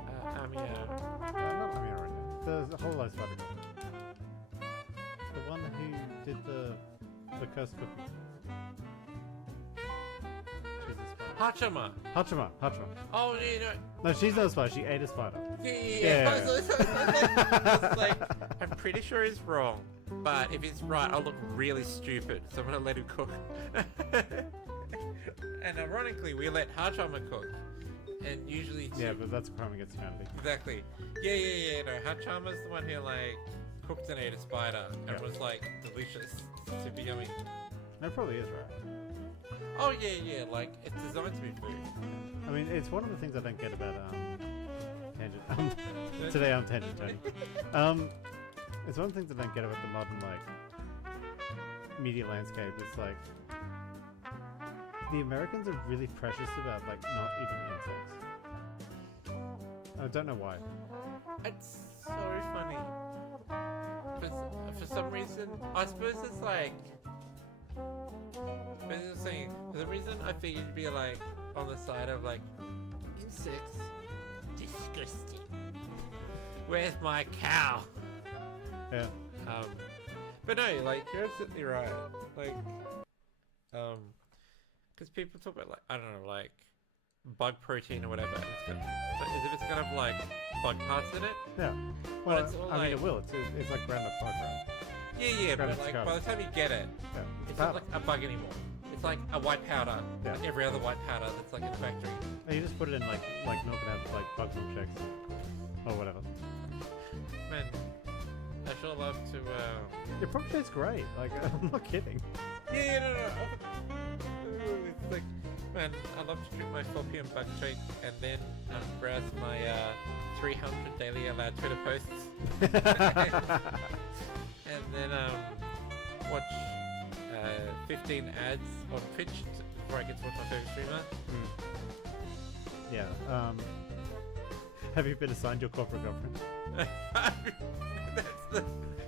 Not Amira right now. The whole life Spider Girl. The one who did the cursed cookie. She's a spider. Hachama. Hachima. Oh, you know. No, she's not a spider. She ate a spider. Yeah. I was like, I'm pretty sure he's wrong, but if he's right, I'll look really stupid. So I'm gonna let him cook. And ironically, we let Hachama cook, and usually Yeah, but that's a crime against humanity. exactly. Yeah. No, Hachama's the one who like cooked and ate a spider and Yeah. was like delicious, super yummy. That probably is right. Oh yeah, like it's designed to be food. I mean, it's one of the things I don't get about tangent. Today I'm tangent Tony. It's one of the things I don't get about the modern like media landscape. It's like the Americans are really precious about like not eating insects. I don't know why. It's so funny. For some reason, I suppose it's like. But it's saying, the reason I figured you'd be like on the side of like insects, disgusting. Where's my cow? Yeah. But no, like you're absolutely right. Like, because people talk about like I don't know, like bug protein or whatever. And it's got, like, as if it's gonna have like bug parts in it. Yeah. Well, it's all I mean, like- it will. It's like ground up bug, right? Yeah, but Ground-up like scum. by the time you get it, Yeah. it's not like a bug anymore. It's like a white powder, Yeah. like every other white powder that's like in the factory. And you just put it in like milk and have like bug milkshakes or whatever. Man, I sure love to. It probably tastes great. Like I'm not kidding. Yeah, no. It's like, man, I love to drink my floppy and bug shake and then browse my 300 daily allowed Twitter posts. And then watch 15 ads on Twitch before I get to watch my favorite streamer. Yeah. Have you been assigned your corporate girlfriend? That's the.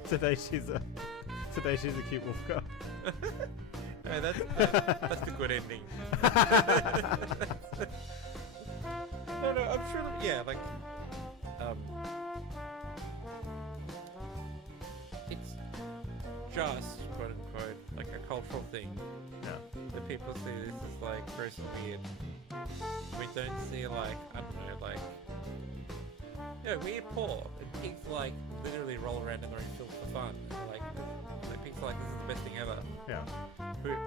Today she's a cute wolf girl. Hey, that's the good ending. No, I'm sure. Yeah, like, it's just quote unquote like a cultural thing. Yeah. The people see this as like gross and weird. We don't see like I don't know, like we're poor and pigs like literally roll around in their own filth for fun. And, like pigs are like this is the best thing ever. Yeah.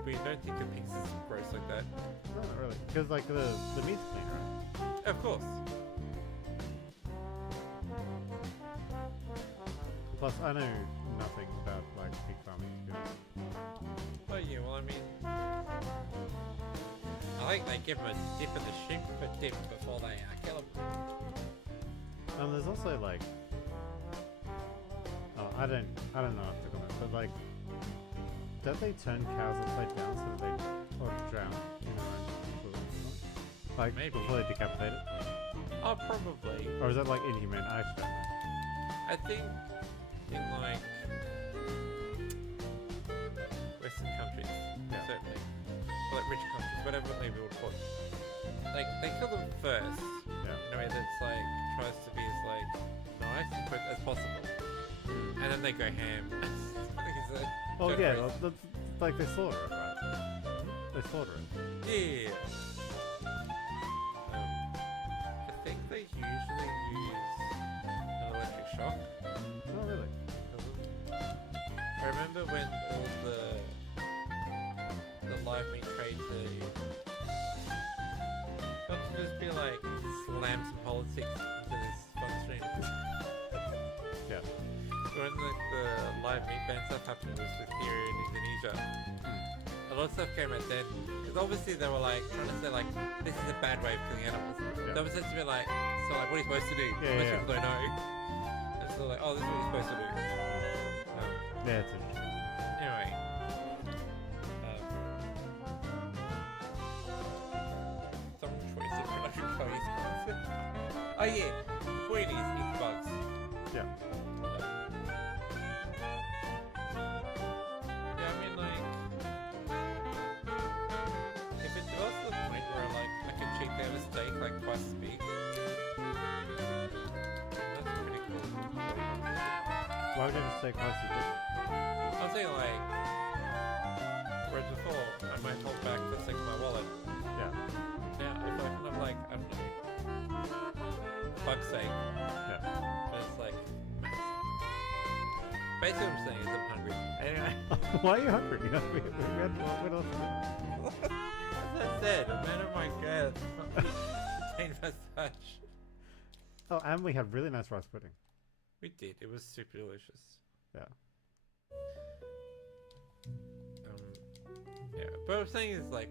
We don't think of pigs as gross like that. No, not really. Because like the meat's clean, right? Of course. Plus, I know nothing about like pig farming. To be honest. Oh yeah, well I mean, I think they give them a dip in the shrimp for dip before they kill them. There's also like, oh, I don't know if to comment, but like, don't they turn cows upside down so that they or drown in their own fluid? Like Maybe. before they decapitate it, Oh, probably. or is that like inhumane? I actually don't know. I think in like Western countries, Yeah. certainly, or like richer countries, whatever maybe we'll put. Like they kill them first Yeah. in a way that's like tries to be as like nice and quick as possible, and then they go ham. I think it's a Oh turn yeah, crazy. well, that's, like they slaughter it, right? They slaughter it. Yeah. I think they usually use an electric shock. Not really. I remember when all the live meat trade got to just be like slam some politics into this fun stream. Yeah. When like the live meat ban stuff happened was with here in Indonesia. A lot of stuff came out then because obviously they were like trying to say like this is a bad way of killing animals. Yeah. That was supposed to be like so like what are you supposed to do? Yeah, Most yeah. people don't know. And so like oh this is what you're supposed to do. Yeah, it's interesting. Anyway. Some choice of production values. Oh yeah, the point is it's bugs. Yeah. Yeah, I mean like if it develops to the point where like I can cheat down a steak like twice as big, that's pretty cool. Why would you have to stay close to it? I'm saying like whereas before I might hold back for the sake of my wallet. Yeah. Now if I can have like I don't know bug's sake, Yeah. but it's like basically what I'm saying is I'm hungry. Anyway, Why are you hungry? We had what else? as I said, a man of my girth. Contained massage. Oh, and we had really nice rice pudding. We did. It was super delicious. Yeah. Yeah, but what I'm saying is like,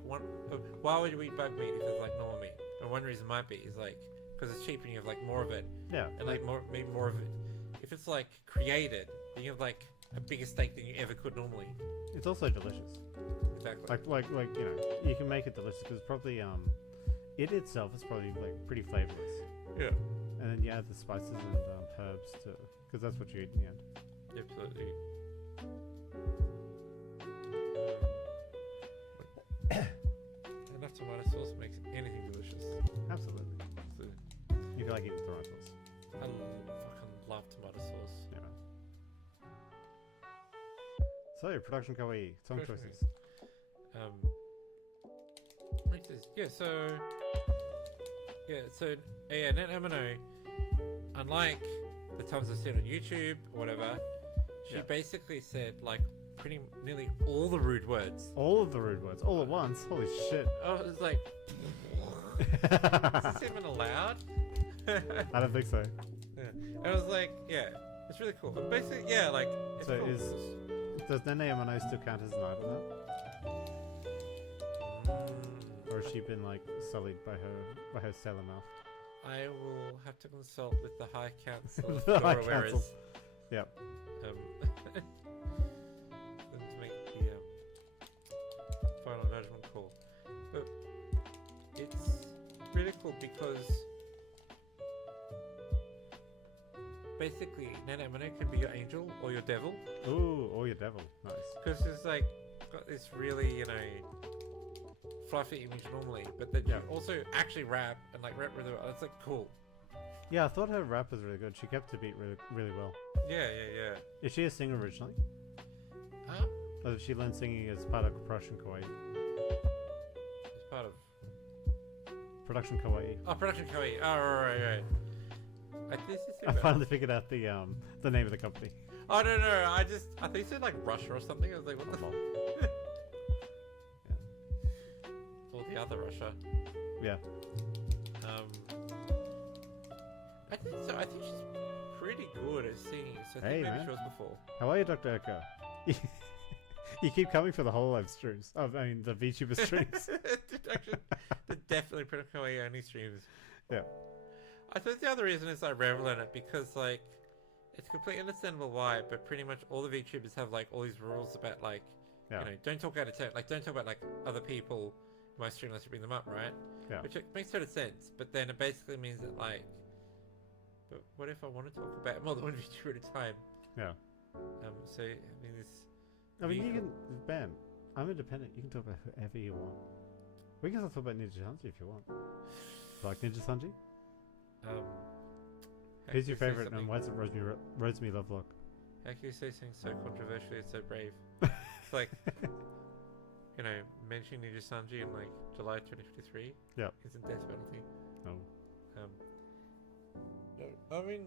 why would you eat bug meat if it's like normal meat? And one reason might be is like because it's cheap and you have like more of it. Yeah. And like maybe more of it. If it's like created, then you have like a bigger steak than you ever could normally. It's also delicious. Exactly. Like you know, you can make it delicious because probably it itself is probably like pretty flavorless. Yeah. And then you add the spices and herbs to, because that's what you eat in the end. Absolutely. Enough tomato sauce makes anything delicious. Absolutely. So, You feel like eating tomato sauce. I fucking love tomato sauce. Yeah. So production Kawaii song Production choices. What's this? Yeah, Net Amino, unlike the times I've seen on YouTube or whatever, she basically said like nearly all the rude words. All of the rude words, all at once. Holy shit! I was like, is this even allowed? I don't think so. Yeah. And I was like, yeah, it's really cool. But basically, yeah, like, it's So cool. does Nene Amano still count as an idol now? Or has she been like sullied by her sailor mouth? I will have to consult with the High Council of The High Dora Council. Wearers. Yep. To make the final judgment call. But it's really cool because basically Nene Amino can be your angel or your devil. Ooh, or your devil. Nice. Because it's like got this really, you know, fluffy image normally, but then you also actually rap and like rap really well. It's like cool. Yeah, I thought her rap was really good. She kept the beat really well. Yeah. Is she a singer originally? Or did she learn singing as part of Production Kawaii? It's part of Production Kawaii. Oh, Production Kawaii. Oh, right. I finally figured out the name of the company. Oh no! I think it said like Russia or something. I was like, what the fuck? Or the other Russia. Yeah. I think so. I think she's pretty good at singing. So I think Hey, maybe man. she was before. How are you, Dr. Eko? You keep coming for the Hololive streams. I mean, the VTuber streams. They're definitely Production Kawaii only streams. Yeah. I think the other reason is I revel in it because like it's completely understandable why, but pretty much all the VTubers have like all these rules about like you know, don't talk out of turn, like don't talk about like other people in my stream unless you bring them up, right? Yeah. Which it makes total sense, but then it basically means that like, but what if I want to talk about more than one VTuber at a time? Yeah. So I mean this. I mean, you can, Ben, I'm independent. You can talk about whoever you want. We can talk about Ninja Sanji if you want. Like Ninja Sanji? Who's your favorite and why is it Rosemary Lovelock? How can you say something so controversial and so brave? It's like, you know, mentioning Ninja Sanji in like July 2053 isn't death penalty. No. I mean,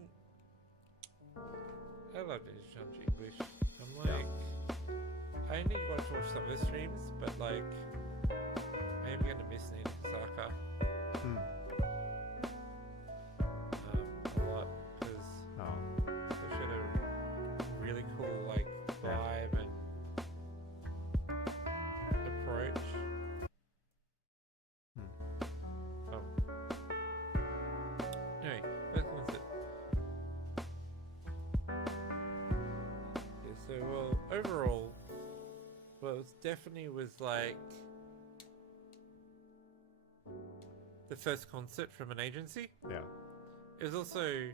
I love Ninja Sanji English. I'm like, I only got to watch some of the streams, but like, I am going to miss Ninja Saka a lot because they showed a really cool like vibe and approach. Anyway, that's one. Yeah, so well, overall, well, it definitely was like the first concert from an agency. Yeah. It was also,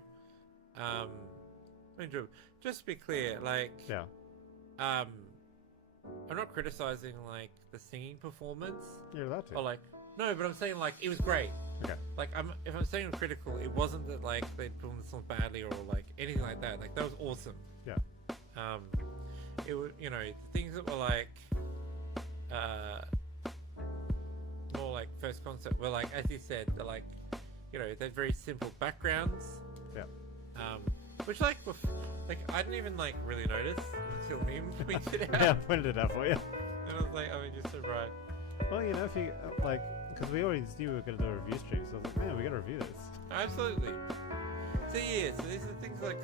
just to be clear, like, I'm not criticizing like the singing performance. You're allowed to. Or like, no, but I'm saying like it was great. Okay. Like, if I'm saying critical, it wasn't that like they performed the song badly or like anything like that. Like that was awesome. Yeah. It was, you know, things that were like, more like first concert were like, as you said, they're like, you know, they're very simple backgrounds. Yeah. Which like, I didn't even like really notice until Meme pointed it out. Yeah, I pointed it out for you. And I was like, oh, you're so right. Well, you know, if you like, because we already knew we were going to do a review stream, so I was like, man, we got to review this. Absolutely. So yeah, so these are things like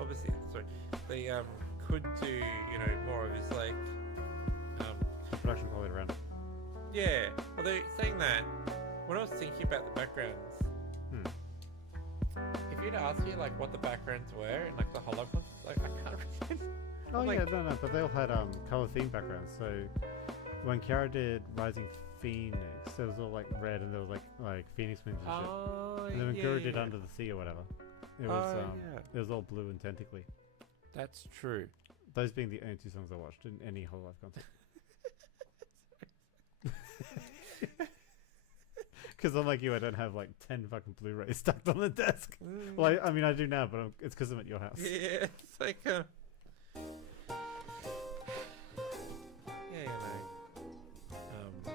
obviously, sorry, the could do, you know, more of is like, Production quality around. yeah. Although saying that, when I was thinking about the backgrounds, if you'd asked me like what the backgrounds were and like the holograms, like I can't remember. Oh Like- yeah, no, but they all had color theme backgrounds. So when Kiara did Rising Phoenix, there was all like red and there was like Phoenix wings and shit. Oh, And then when yeah, Guru yeah, did yeah. Under the Sea or whatever, it was yeah. it was all blue and tentacly. That's true. Those being the only two songs I watched in any whole life concert. Because unlike you, I don't have like 10 fucking Blu-rays stacked on the desk. Well, I mean, I do now, but it's because I'm at your house. Yeah, it's like yeah, you know.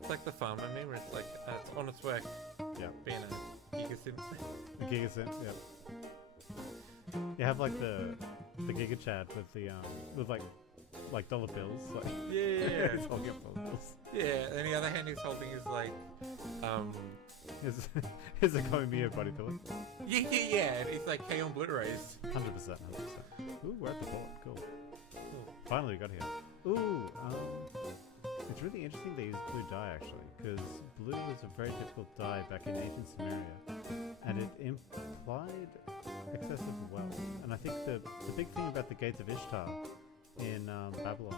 It's like the farmer meme where it's like it's on its way. Yeah. Being a gigasim. The Giga Synth, yeah. You have like the Giga Chad with the with like dollar bills. Like Yeah. he's holding up dollar bills. Yeah, and the other hand he's holding is like, Here's a Komiya body pillow. yeah, and he's like, hey on Blu-rays. 100%. Ooh, we're at the port. Cool. Finally, we got here. Ooh, it's really interesting they use blue dye actually, because blue was a very difficult dye back in ancient Sumeria, and it implied excessive wealth. And I think the big thing about the Gates of Ishtar in Babylon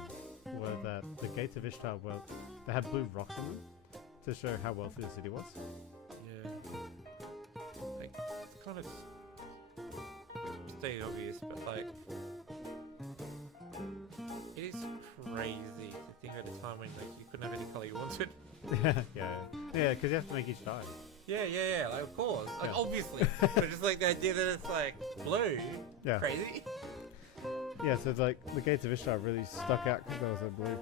were that the Gates of Ishtar were they had blue rocks in them to show how wealthy the city was. Yeah. Like, it's kind of stated obvious, but like, it is crazy to think at a time when like you couldn't have any color you wanted. yeah, because you have to make each dye. Yeah, like of course, like Yeah. obviously, but just like the idea that it's like blue, Yeah. crazy. Yeah, so it's like the Gates of Ishtar really stuck out because they were so blue.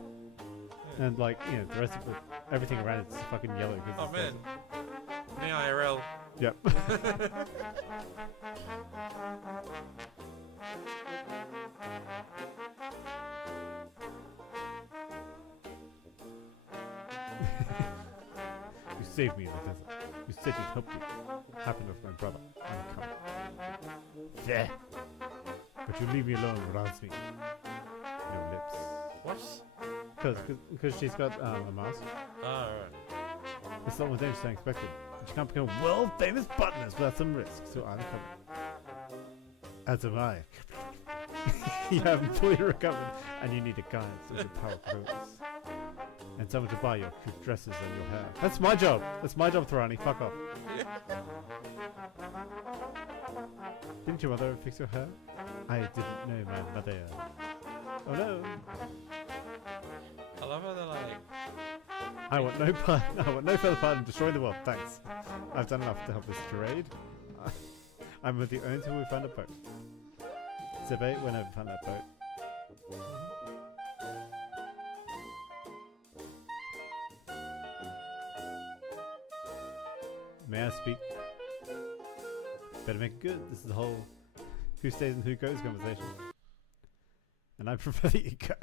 And like, you know, the rest of everything around it's fucking yellow. Cause Oh it's man, me IRL. Yep. You saved me in the desert. You said you'd help me. What happened with my brother? I'm coming. There. But you leave me alone without me. No lips. What? Because she's got a mask. Oh, right. It's not more dangerous than expected. But you can't become a world famous botanist without some risk, so I'm coming. As am I. You haven't fully recovered, and you need a guide so your power grows. And someone to buy your cute dresses and your hair. That's my job! That's my job, Tharani. Fuck off. Didn't your mother fix your hair? I didn't know my mother. Oh no! I love how they're like, I want no further part in destroying the world, thanks. I've done enough to help this charade. I'm with the Oont until we find a boat. Zebe, whenever we find that boat. May I speak? Better make it good. This is the whole who stays and who goes conversation. And I prefer that you go.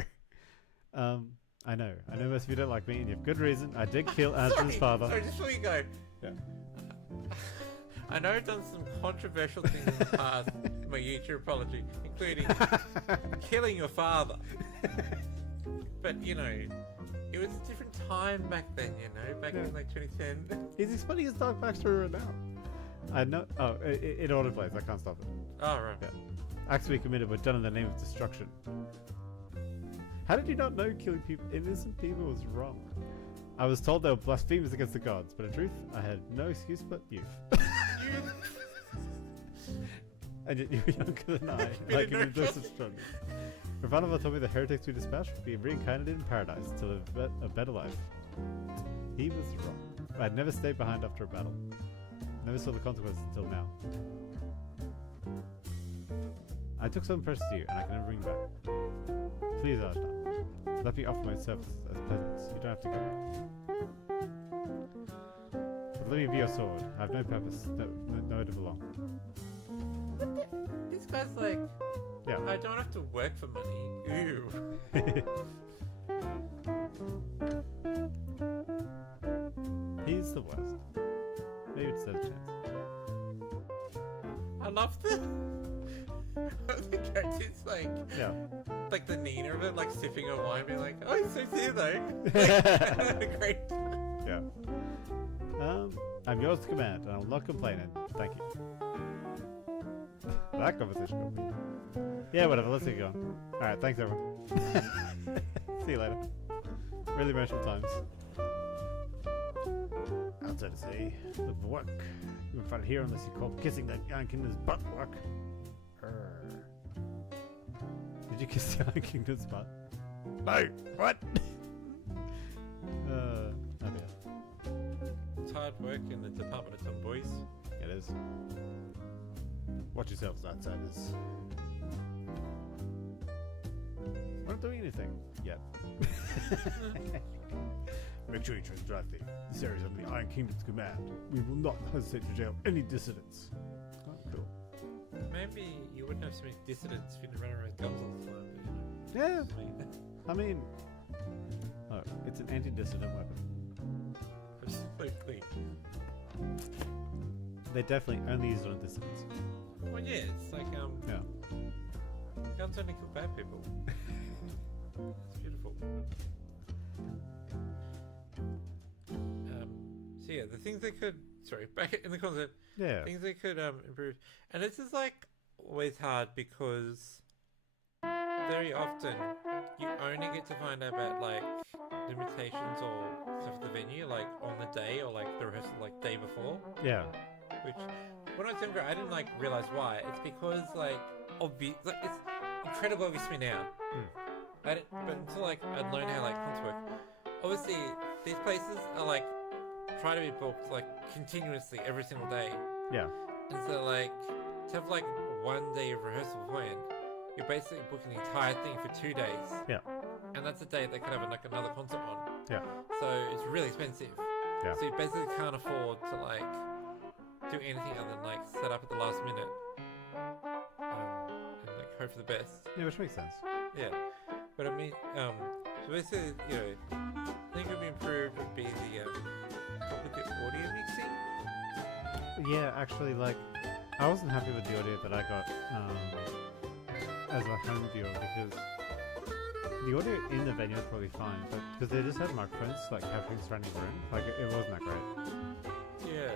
I know most of you don't like me and you have good reason. I did kill Anthony's father. Sorry, just before you go. Yeah. I know I've done some controversial things in the past in my YouTube apology, including killing your father. But, you know, it was a different time back then, you know, back in like 2010. He's explaining his dark backstory right now. I know. Oh, it autoplays. I can't stop it. Oh, right. Yeah. Acts we committed were done in the name of destruction. How did you not know killing innocent people was wrong? I was told they were blasphemers against the gods, but in truth, I had no excuse but youth. And yet you were younger than I, like in the dose of struggles. Ravanova told me the heretics we dispatched would be reincarnated in paradise to live a better life. He was wrong. I had never stayed behind after a battle. Never saw the consequences until now. I took some precious to you, and I can never bring back. Please, Ajna. Let me offer my services as peasants. You don't have to go. But let me be your sword. I have no purpose, nowhere to belong. This guy's like, Yeah. I don't have to work for money. Ew. He's the worst. Maybe it deserves a chance. I love the the characters like the Nina of it, like sipping a wine, being like, "Oh, he's so dear though." Like, great. Yeah. I'm yours to command, and I'm not complaining. Thank you. That conversation got weird. Yeah, whatever. Let's get going. All right. Thanks, everyone. See you later. Really emotional times. Outside to say, look for work. You won't find it here unless you call kissing that Iron Kingdom's butt work. Did you kiss the Iron Kingdom's butt? No. What? Oh dear. It's hard work in the Department of Tomboys. It is. Watch yourselves, outsiders. We're not doing anything yet. Make sure you drive this area is under the Iron Kingdom's command. We will not hesitate to jail any dissidents. Oh, cool. Maybe you wouldn't have so many dissidents if you didn't run around with guns all the time. But, Yeah. just me. I mean, oh, it's an anti-dissident weapon. Absolutely. They definitely only use it on dissidents. Well, yeah, it's like Yeah. guns only kill bad people. It's beautiful. So yeah, the things they could. Sorry, back in the concept. Yeah. Things they could improve, and this is like always hard because very often you only get to find out about like limitations or stuff at the venue like on the day or like the rehearsal like day before. Yeah. Which when I was younger I didn't like realize why. It's because like it's incredibly obvious to me now. But until like I'd learned how like concerts work. Obviously these places are like trying to be booked like continuously every single day. Yeah. And so like to have like 1 day of rehearsal beforehand, you're basically booking the entire thing for 2 days. Yeah. And that's a day they could have like another concert on. Yeah. So it's really expensive. Yeah. So you basically can't afford to like do anything other than like set up at the last minute and like hope for the best. Yeah, which makes sense. Yeah. But I mean, so basically, you know, I think it would be improved would be the audio mixing. Yeah, actually, like, I wasn't happy with the audio that I got as a home viewer because the audio in the venue was probably fine, but because they just had microphones like capturing the surrounding room, like it wasn't that great. Yeah.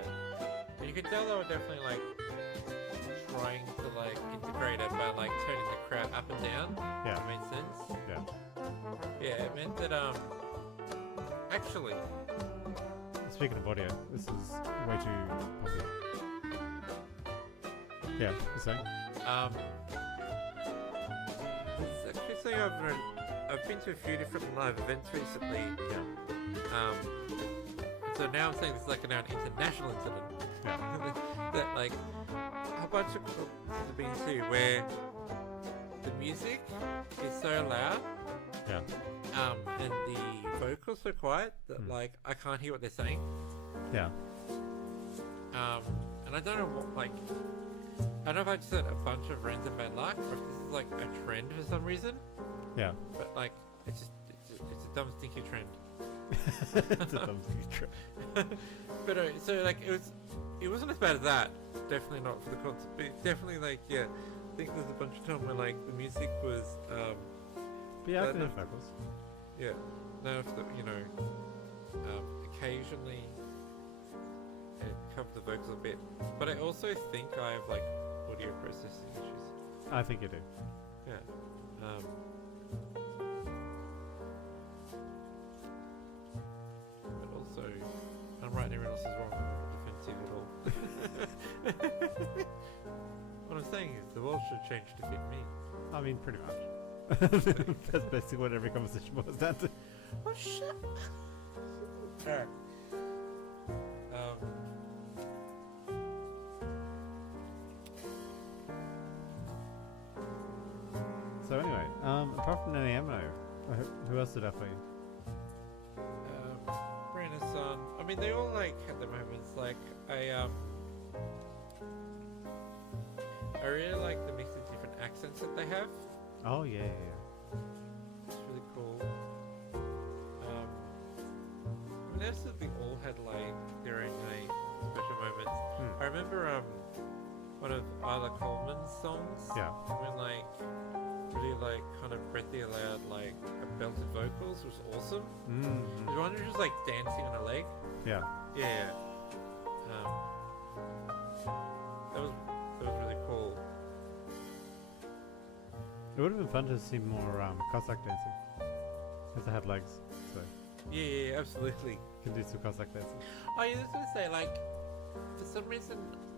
And you could tell they were definitely like trying to like integrate it by like turning the crowd up and down. Yeah. That made sense. Yeah. Yeah, it meant that actually Speaking of audio, this is way too popular. Yeah, the same. it's actually something I've been to a few different live events recently. Yeah. So now I'm saying this is like now an international incident. Yeah. That like a bunch of clubs I've been to where the music is so loud. Yeah. And the vocals so quiet that like I can't hear what they're saying. Yeah. And I don't know what like I don't know if I just had a bunch of random bad luck or if this is like a trend for some reason. Yeah. But like it's a dumb stinky trend. It's a dumb secret. But so like it wasn't as bad as that. Definitely not for the concert. But definitely like I think there's a bunch of time where like the music was But yeah, I can hear vocals. yeah. No, if the, occasionally it covered the vocals a bit. But I also think I have like audio processing issues. I think you do. Yeah. But also, I'm right and everyone else is wrong. I'm not defensive at all. What I'm saying is the world should change to fit me. I mean, pretty much. That's basically what every conversation boils down to. Oh, shut up. Alright. So anyway, apart from any ammo, who else did I for you? Renaissance. I mean, they all like had their moments. Like I really like the mix of different accents that they have. Oh yeah. It's really cool. I mean, they absolutely all had like their own like special moments. I remember one of Isla Coleman's songs. Yeah. When like really like kind of breathy loud like belted vocals was awesome. Mm. The one who was like dancing on a leg. Yeah. Yeah. That was really cool. It would have been fun to see more Cossack dancing. Because they had legs, so Yeah, absolutely. you can do some Cossack dancing. Oh, yeah, I was gonna say, like, for some reason,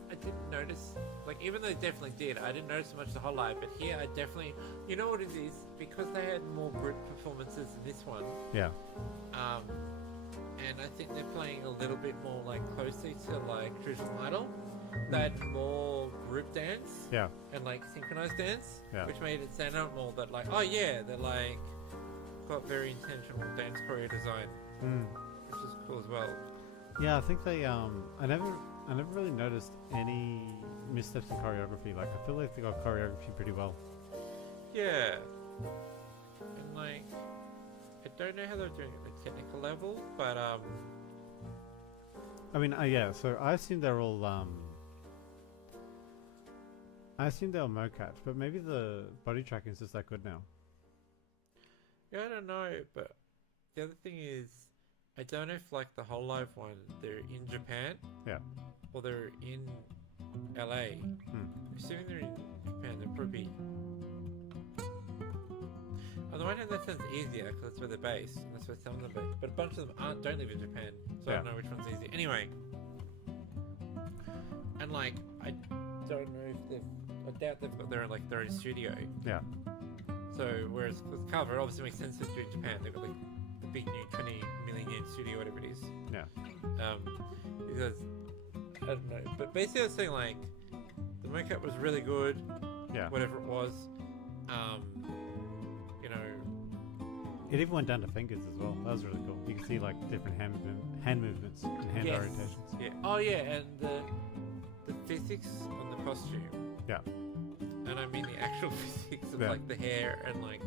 I didn't notice, like, even though they definitely did, I didn't notice so much the whole live, but here I definitely, you know what it is? Because they had more group performances than this one, Yeah. and I think they're playing a little bit more, like, closely to, like, Traditional Idol. They had more group dance Yeah. and, like, synchronized dance, Yeah. which made it stand out more that, like, oh yeah, they're, like, got very intentional dance choreo design, Mm. which is cool as well. Yeah, I think they I never really noticed any missteps in choreography. Like I feel like they got choreography pretty well. Yeah. And like, I don't know how they're doing it at the technical level, but I mean, yeah. So I assume they're all mocap, but maybe the body tracking is just that good now. yeah, I don't know. But the other thing is, I don't know if like the whole live one, they're in Japan, Yeah. or they're in LA. Assuming they're in Japan, they'll probably be. On the one hand, that sounds easier because that's where they're based, and that's where some of them are based. But a bunch of them don't live in Japan, so I don't know which one's easier. Anyway, and like I don't know if they've. I doubt they've got their own studio. Yeah. So whereas with Cover, it obviously makes sense to do in Japan. They've got like the big new 20 million yen studio, whatever it is. Yeah. Because I don't know, but basically I was saying like the mocap was really good. Yeah. Whatever it was. You know. It even went down to fingers as well. That was really cool. You can see like different hand movements and hand Yes. orientations. Yeah. Oh yeah, and the physics on the costume. Yeah. And I mean the actual physics of Yeah. like the hair and like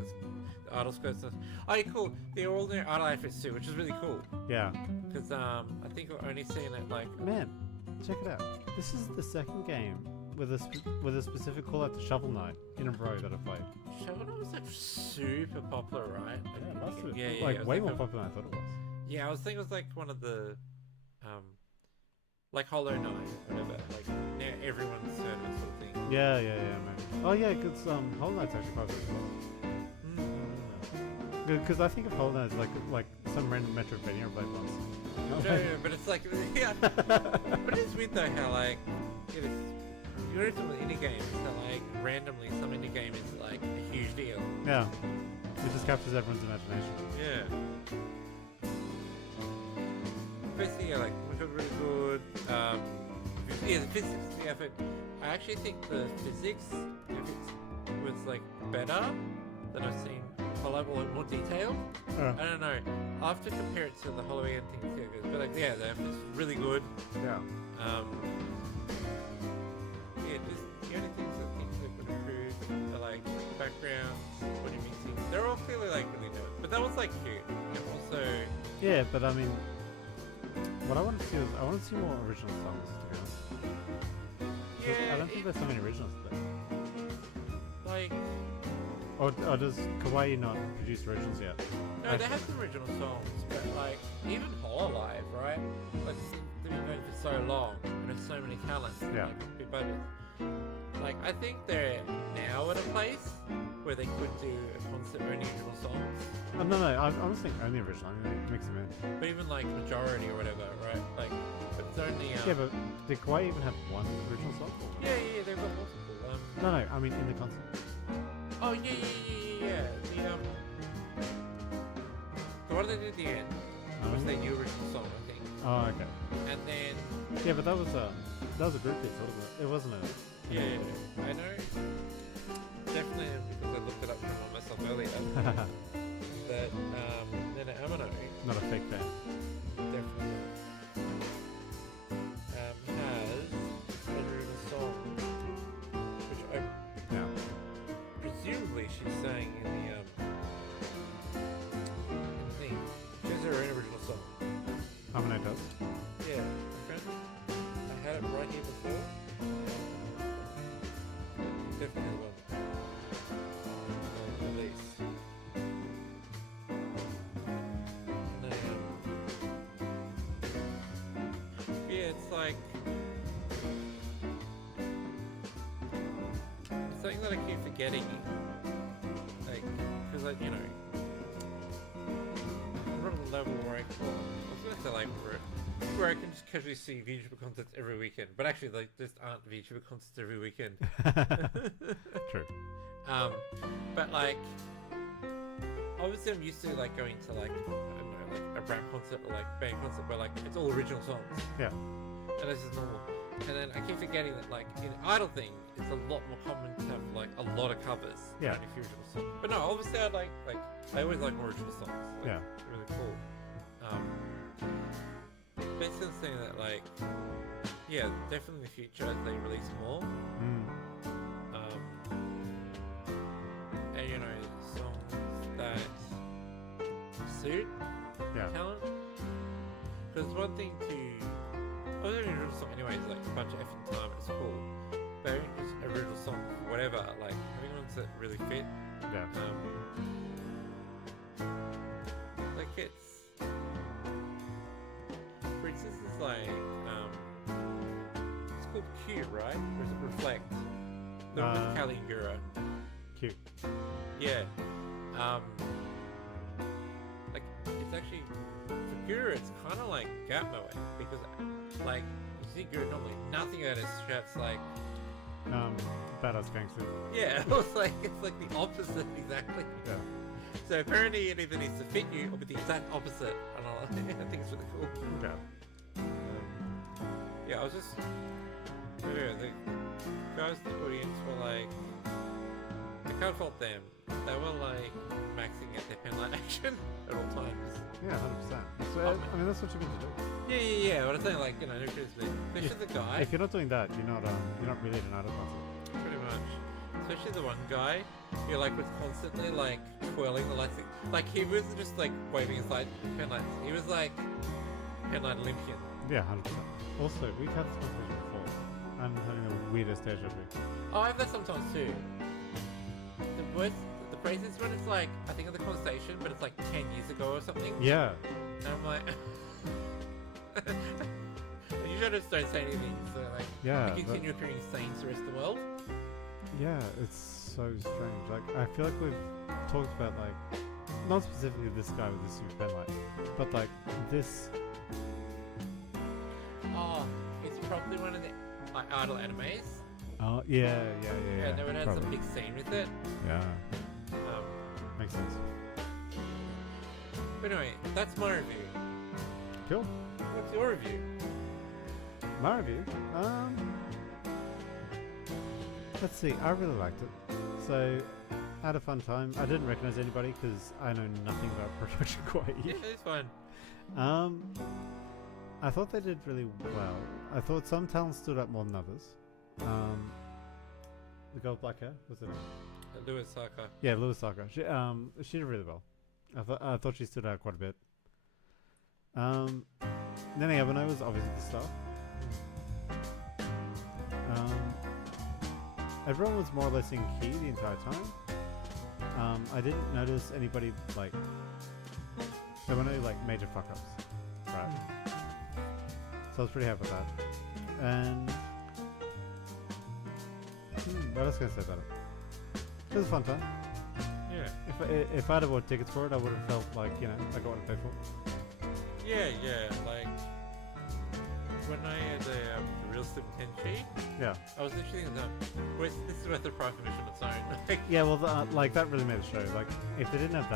the idol skirts. And oh, yeah, cool. They're all in their idol outfits too, which is really cool. Yeah. Because I think I've only seen it like. Man, check it out. This is the second game with a specific call out to Shovel Knight in a row that I played. Shovel Knight was like super popular, right? Like, Yeah, it must have. yeah, Like I was way more thinking- popular than I thought it was. Yeah, I was thinking it was like one of the, like Hollow Knight, whatever. Like now everyone's heard of it, sort of thing. Yeah, maybe. Oh yeah, because Hollow Knight's actually popular as well. Because I think of Hollow Knight as like some random Metroidvania I've played once. No, but it's like, yeah. But it's weird though how like, you know, you're into with indie games, so like randomly some indie game is like a huge deal. Yeah. It just captures everyone's imagination. Yeah. Basically, yeah, like which was really good. Yeah, the physics, the effort. I actually think the physics was like better than I've seen Hollow, or more detailed. I don't know. I'll have to compare it to the Halloween thing too, but like yeah, the effort's really good. Yeah. Yeah, just the only things I think they could improve are like backgrounds, what you're mixing. They're all clearly like really good, but that was like cute. And also, Yeah, but I mean, what I want to see is I want to see more original songs. To be honest. 'Cause yeah, I don't think there's so many originals today. like Or does Kawaii not produce originals yet? no, they have some original songs, but like even Hololive, right? Like they've been going for so long, and there's so many talents, and, Yeah. like big budgets. Like I think they're now at a place where they could do a concert only original songs. Oh, no, I was thinking only original. I mean, mix them in. But even like majority or whatever, right? Like, but it's only. Yeah, but did Kawaii even have one original song? Yeah, they've got multiple. No, I mean in the concert. Oh yeah. The one they did at the end was their new original song, I think. Oh, okay. And then Yeah, but that was a group piece, wasn't it? It wasn't a. yeah, I know. Definitely because I looked it up from myself earlier. That then Amino Not a fake fan. definitely has an original song, which I Yeah. presumably she's saying in the thing. She has her own original song. Amino does. Yeah, my friend. I had it right here before. that I keep forgetting, like, because like you know, I'm on the level where I was gonna say like where I can just casually see VTuber concerts every weekend, but actually like just aren't VTuber concerts every weekend. True. But like, obviously I'm used to like going to like, I don't know, like a rap concert or like band concert where like it's all original songs. Yeah. And this is normal. And then I keep forgetting that like in Idol thing, it's a lot more common to have like a lot of covers. Yeah. Than a few original songs. But no, obviously I I always like more original songs. Like, Yeah. Really cool. But it's just saying that like, yeah, definitely in the future as they release more. And you know, songs that suit talent. Because one thing to, I was doing an original song anyway, it's like a bunch of effing time, it's cool. But having just a original song, whatever, like having ones that really fit. Yeah. Like it's, for instance, it's like, it's called Q, right? Or is it Reflect? The one with Callie and Gura. Cute. Yeah. Like, it's actually, for Gura, it's kind of like Gatmo, because, like, you see Gura normally, nothing out of his shirts, like... Badass gangster. Yeah, it's like the opposite, exactly. Yeah. So apparently it either needs to fit you, or be the exact opposite, and I think it's really cool. Yeah. Yeah, I was just... Yeah, the guys in the audience were like... I can't fault them. They were like maxing out their penlight action at all times. Yeah, 100%. So, I mean, that's what you're meant to do. Yeah. What I'm saying, like, you know, no criticism. Especially the guy. If you're not doing that, you're not really at an idol concert. Pretty much. Especially the one guy who like was constantly like twirling the lights. Like he wasn't just like waving his light penlights. He was like penlight Olympian. Yeah, 100%. Also, we've had this conversation before. I'm having the weirdest deja vu. Oh, I have that sometimes too. The craziest one is like, I think of the conversation, but it's like 10 years ago or something. Yeah. And I'm like, you should just don't say anything, so like, Yeah, I continue appearing sane to the rest of the world. Yeah, it's so strange. Like, I feel like we've talked about, like, not specifically this guy with the super pen light, but like this. Oh, it's probably one of the like idol animes. Oh, yeah. Yeah, they would have some big scene with it. Yeah. Makes sense. But anyway, that's my review. Cool. What's your review? My review? Let's see, I really liked it. So, I had a fun time. I didn't recognize anybody because I know nothing about production Kawaii. Yeah, it's fun. I thought they did really well. I thought some talents stood out more than others. The girl with black hair, was it? Lewis Saka. Yeah, Lewis Saka. She did really well. I thought she stood out quite a bit. Nene Abano was obviously the star. Everyone was more or less in key the entire time. I didn't notice anybody like there were no like major fuck ups, right? So I was pretty happy with that. And what else can I say about it? It was a fun time. Yeah. If I'd have bought tickets for it, I would have felt like, you know, I got what I paid for. Yeah. Like when I had the real Slim Tenchi, Yeah. I was literally thinking, this is worth the price of admission on its own. Yeah, well, like that really made the show. Like, if they didn't have that.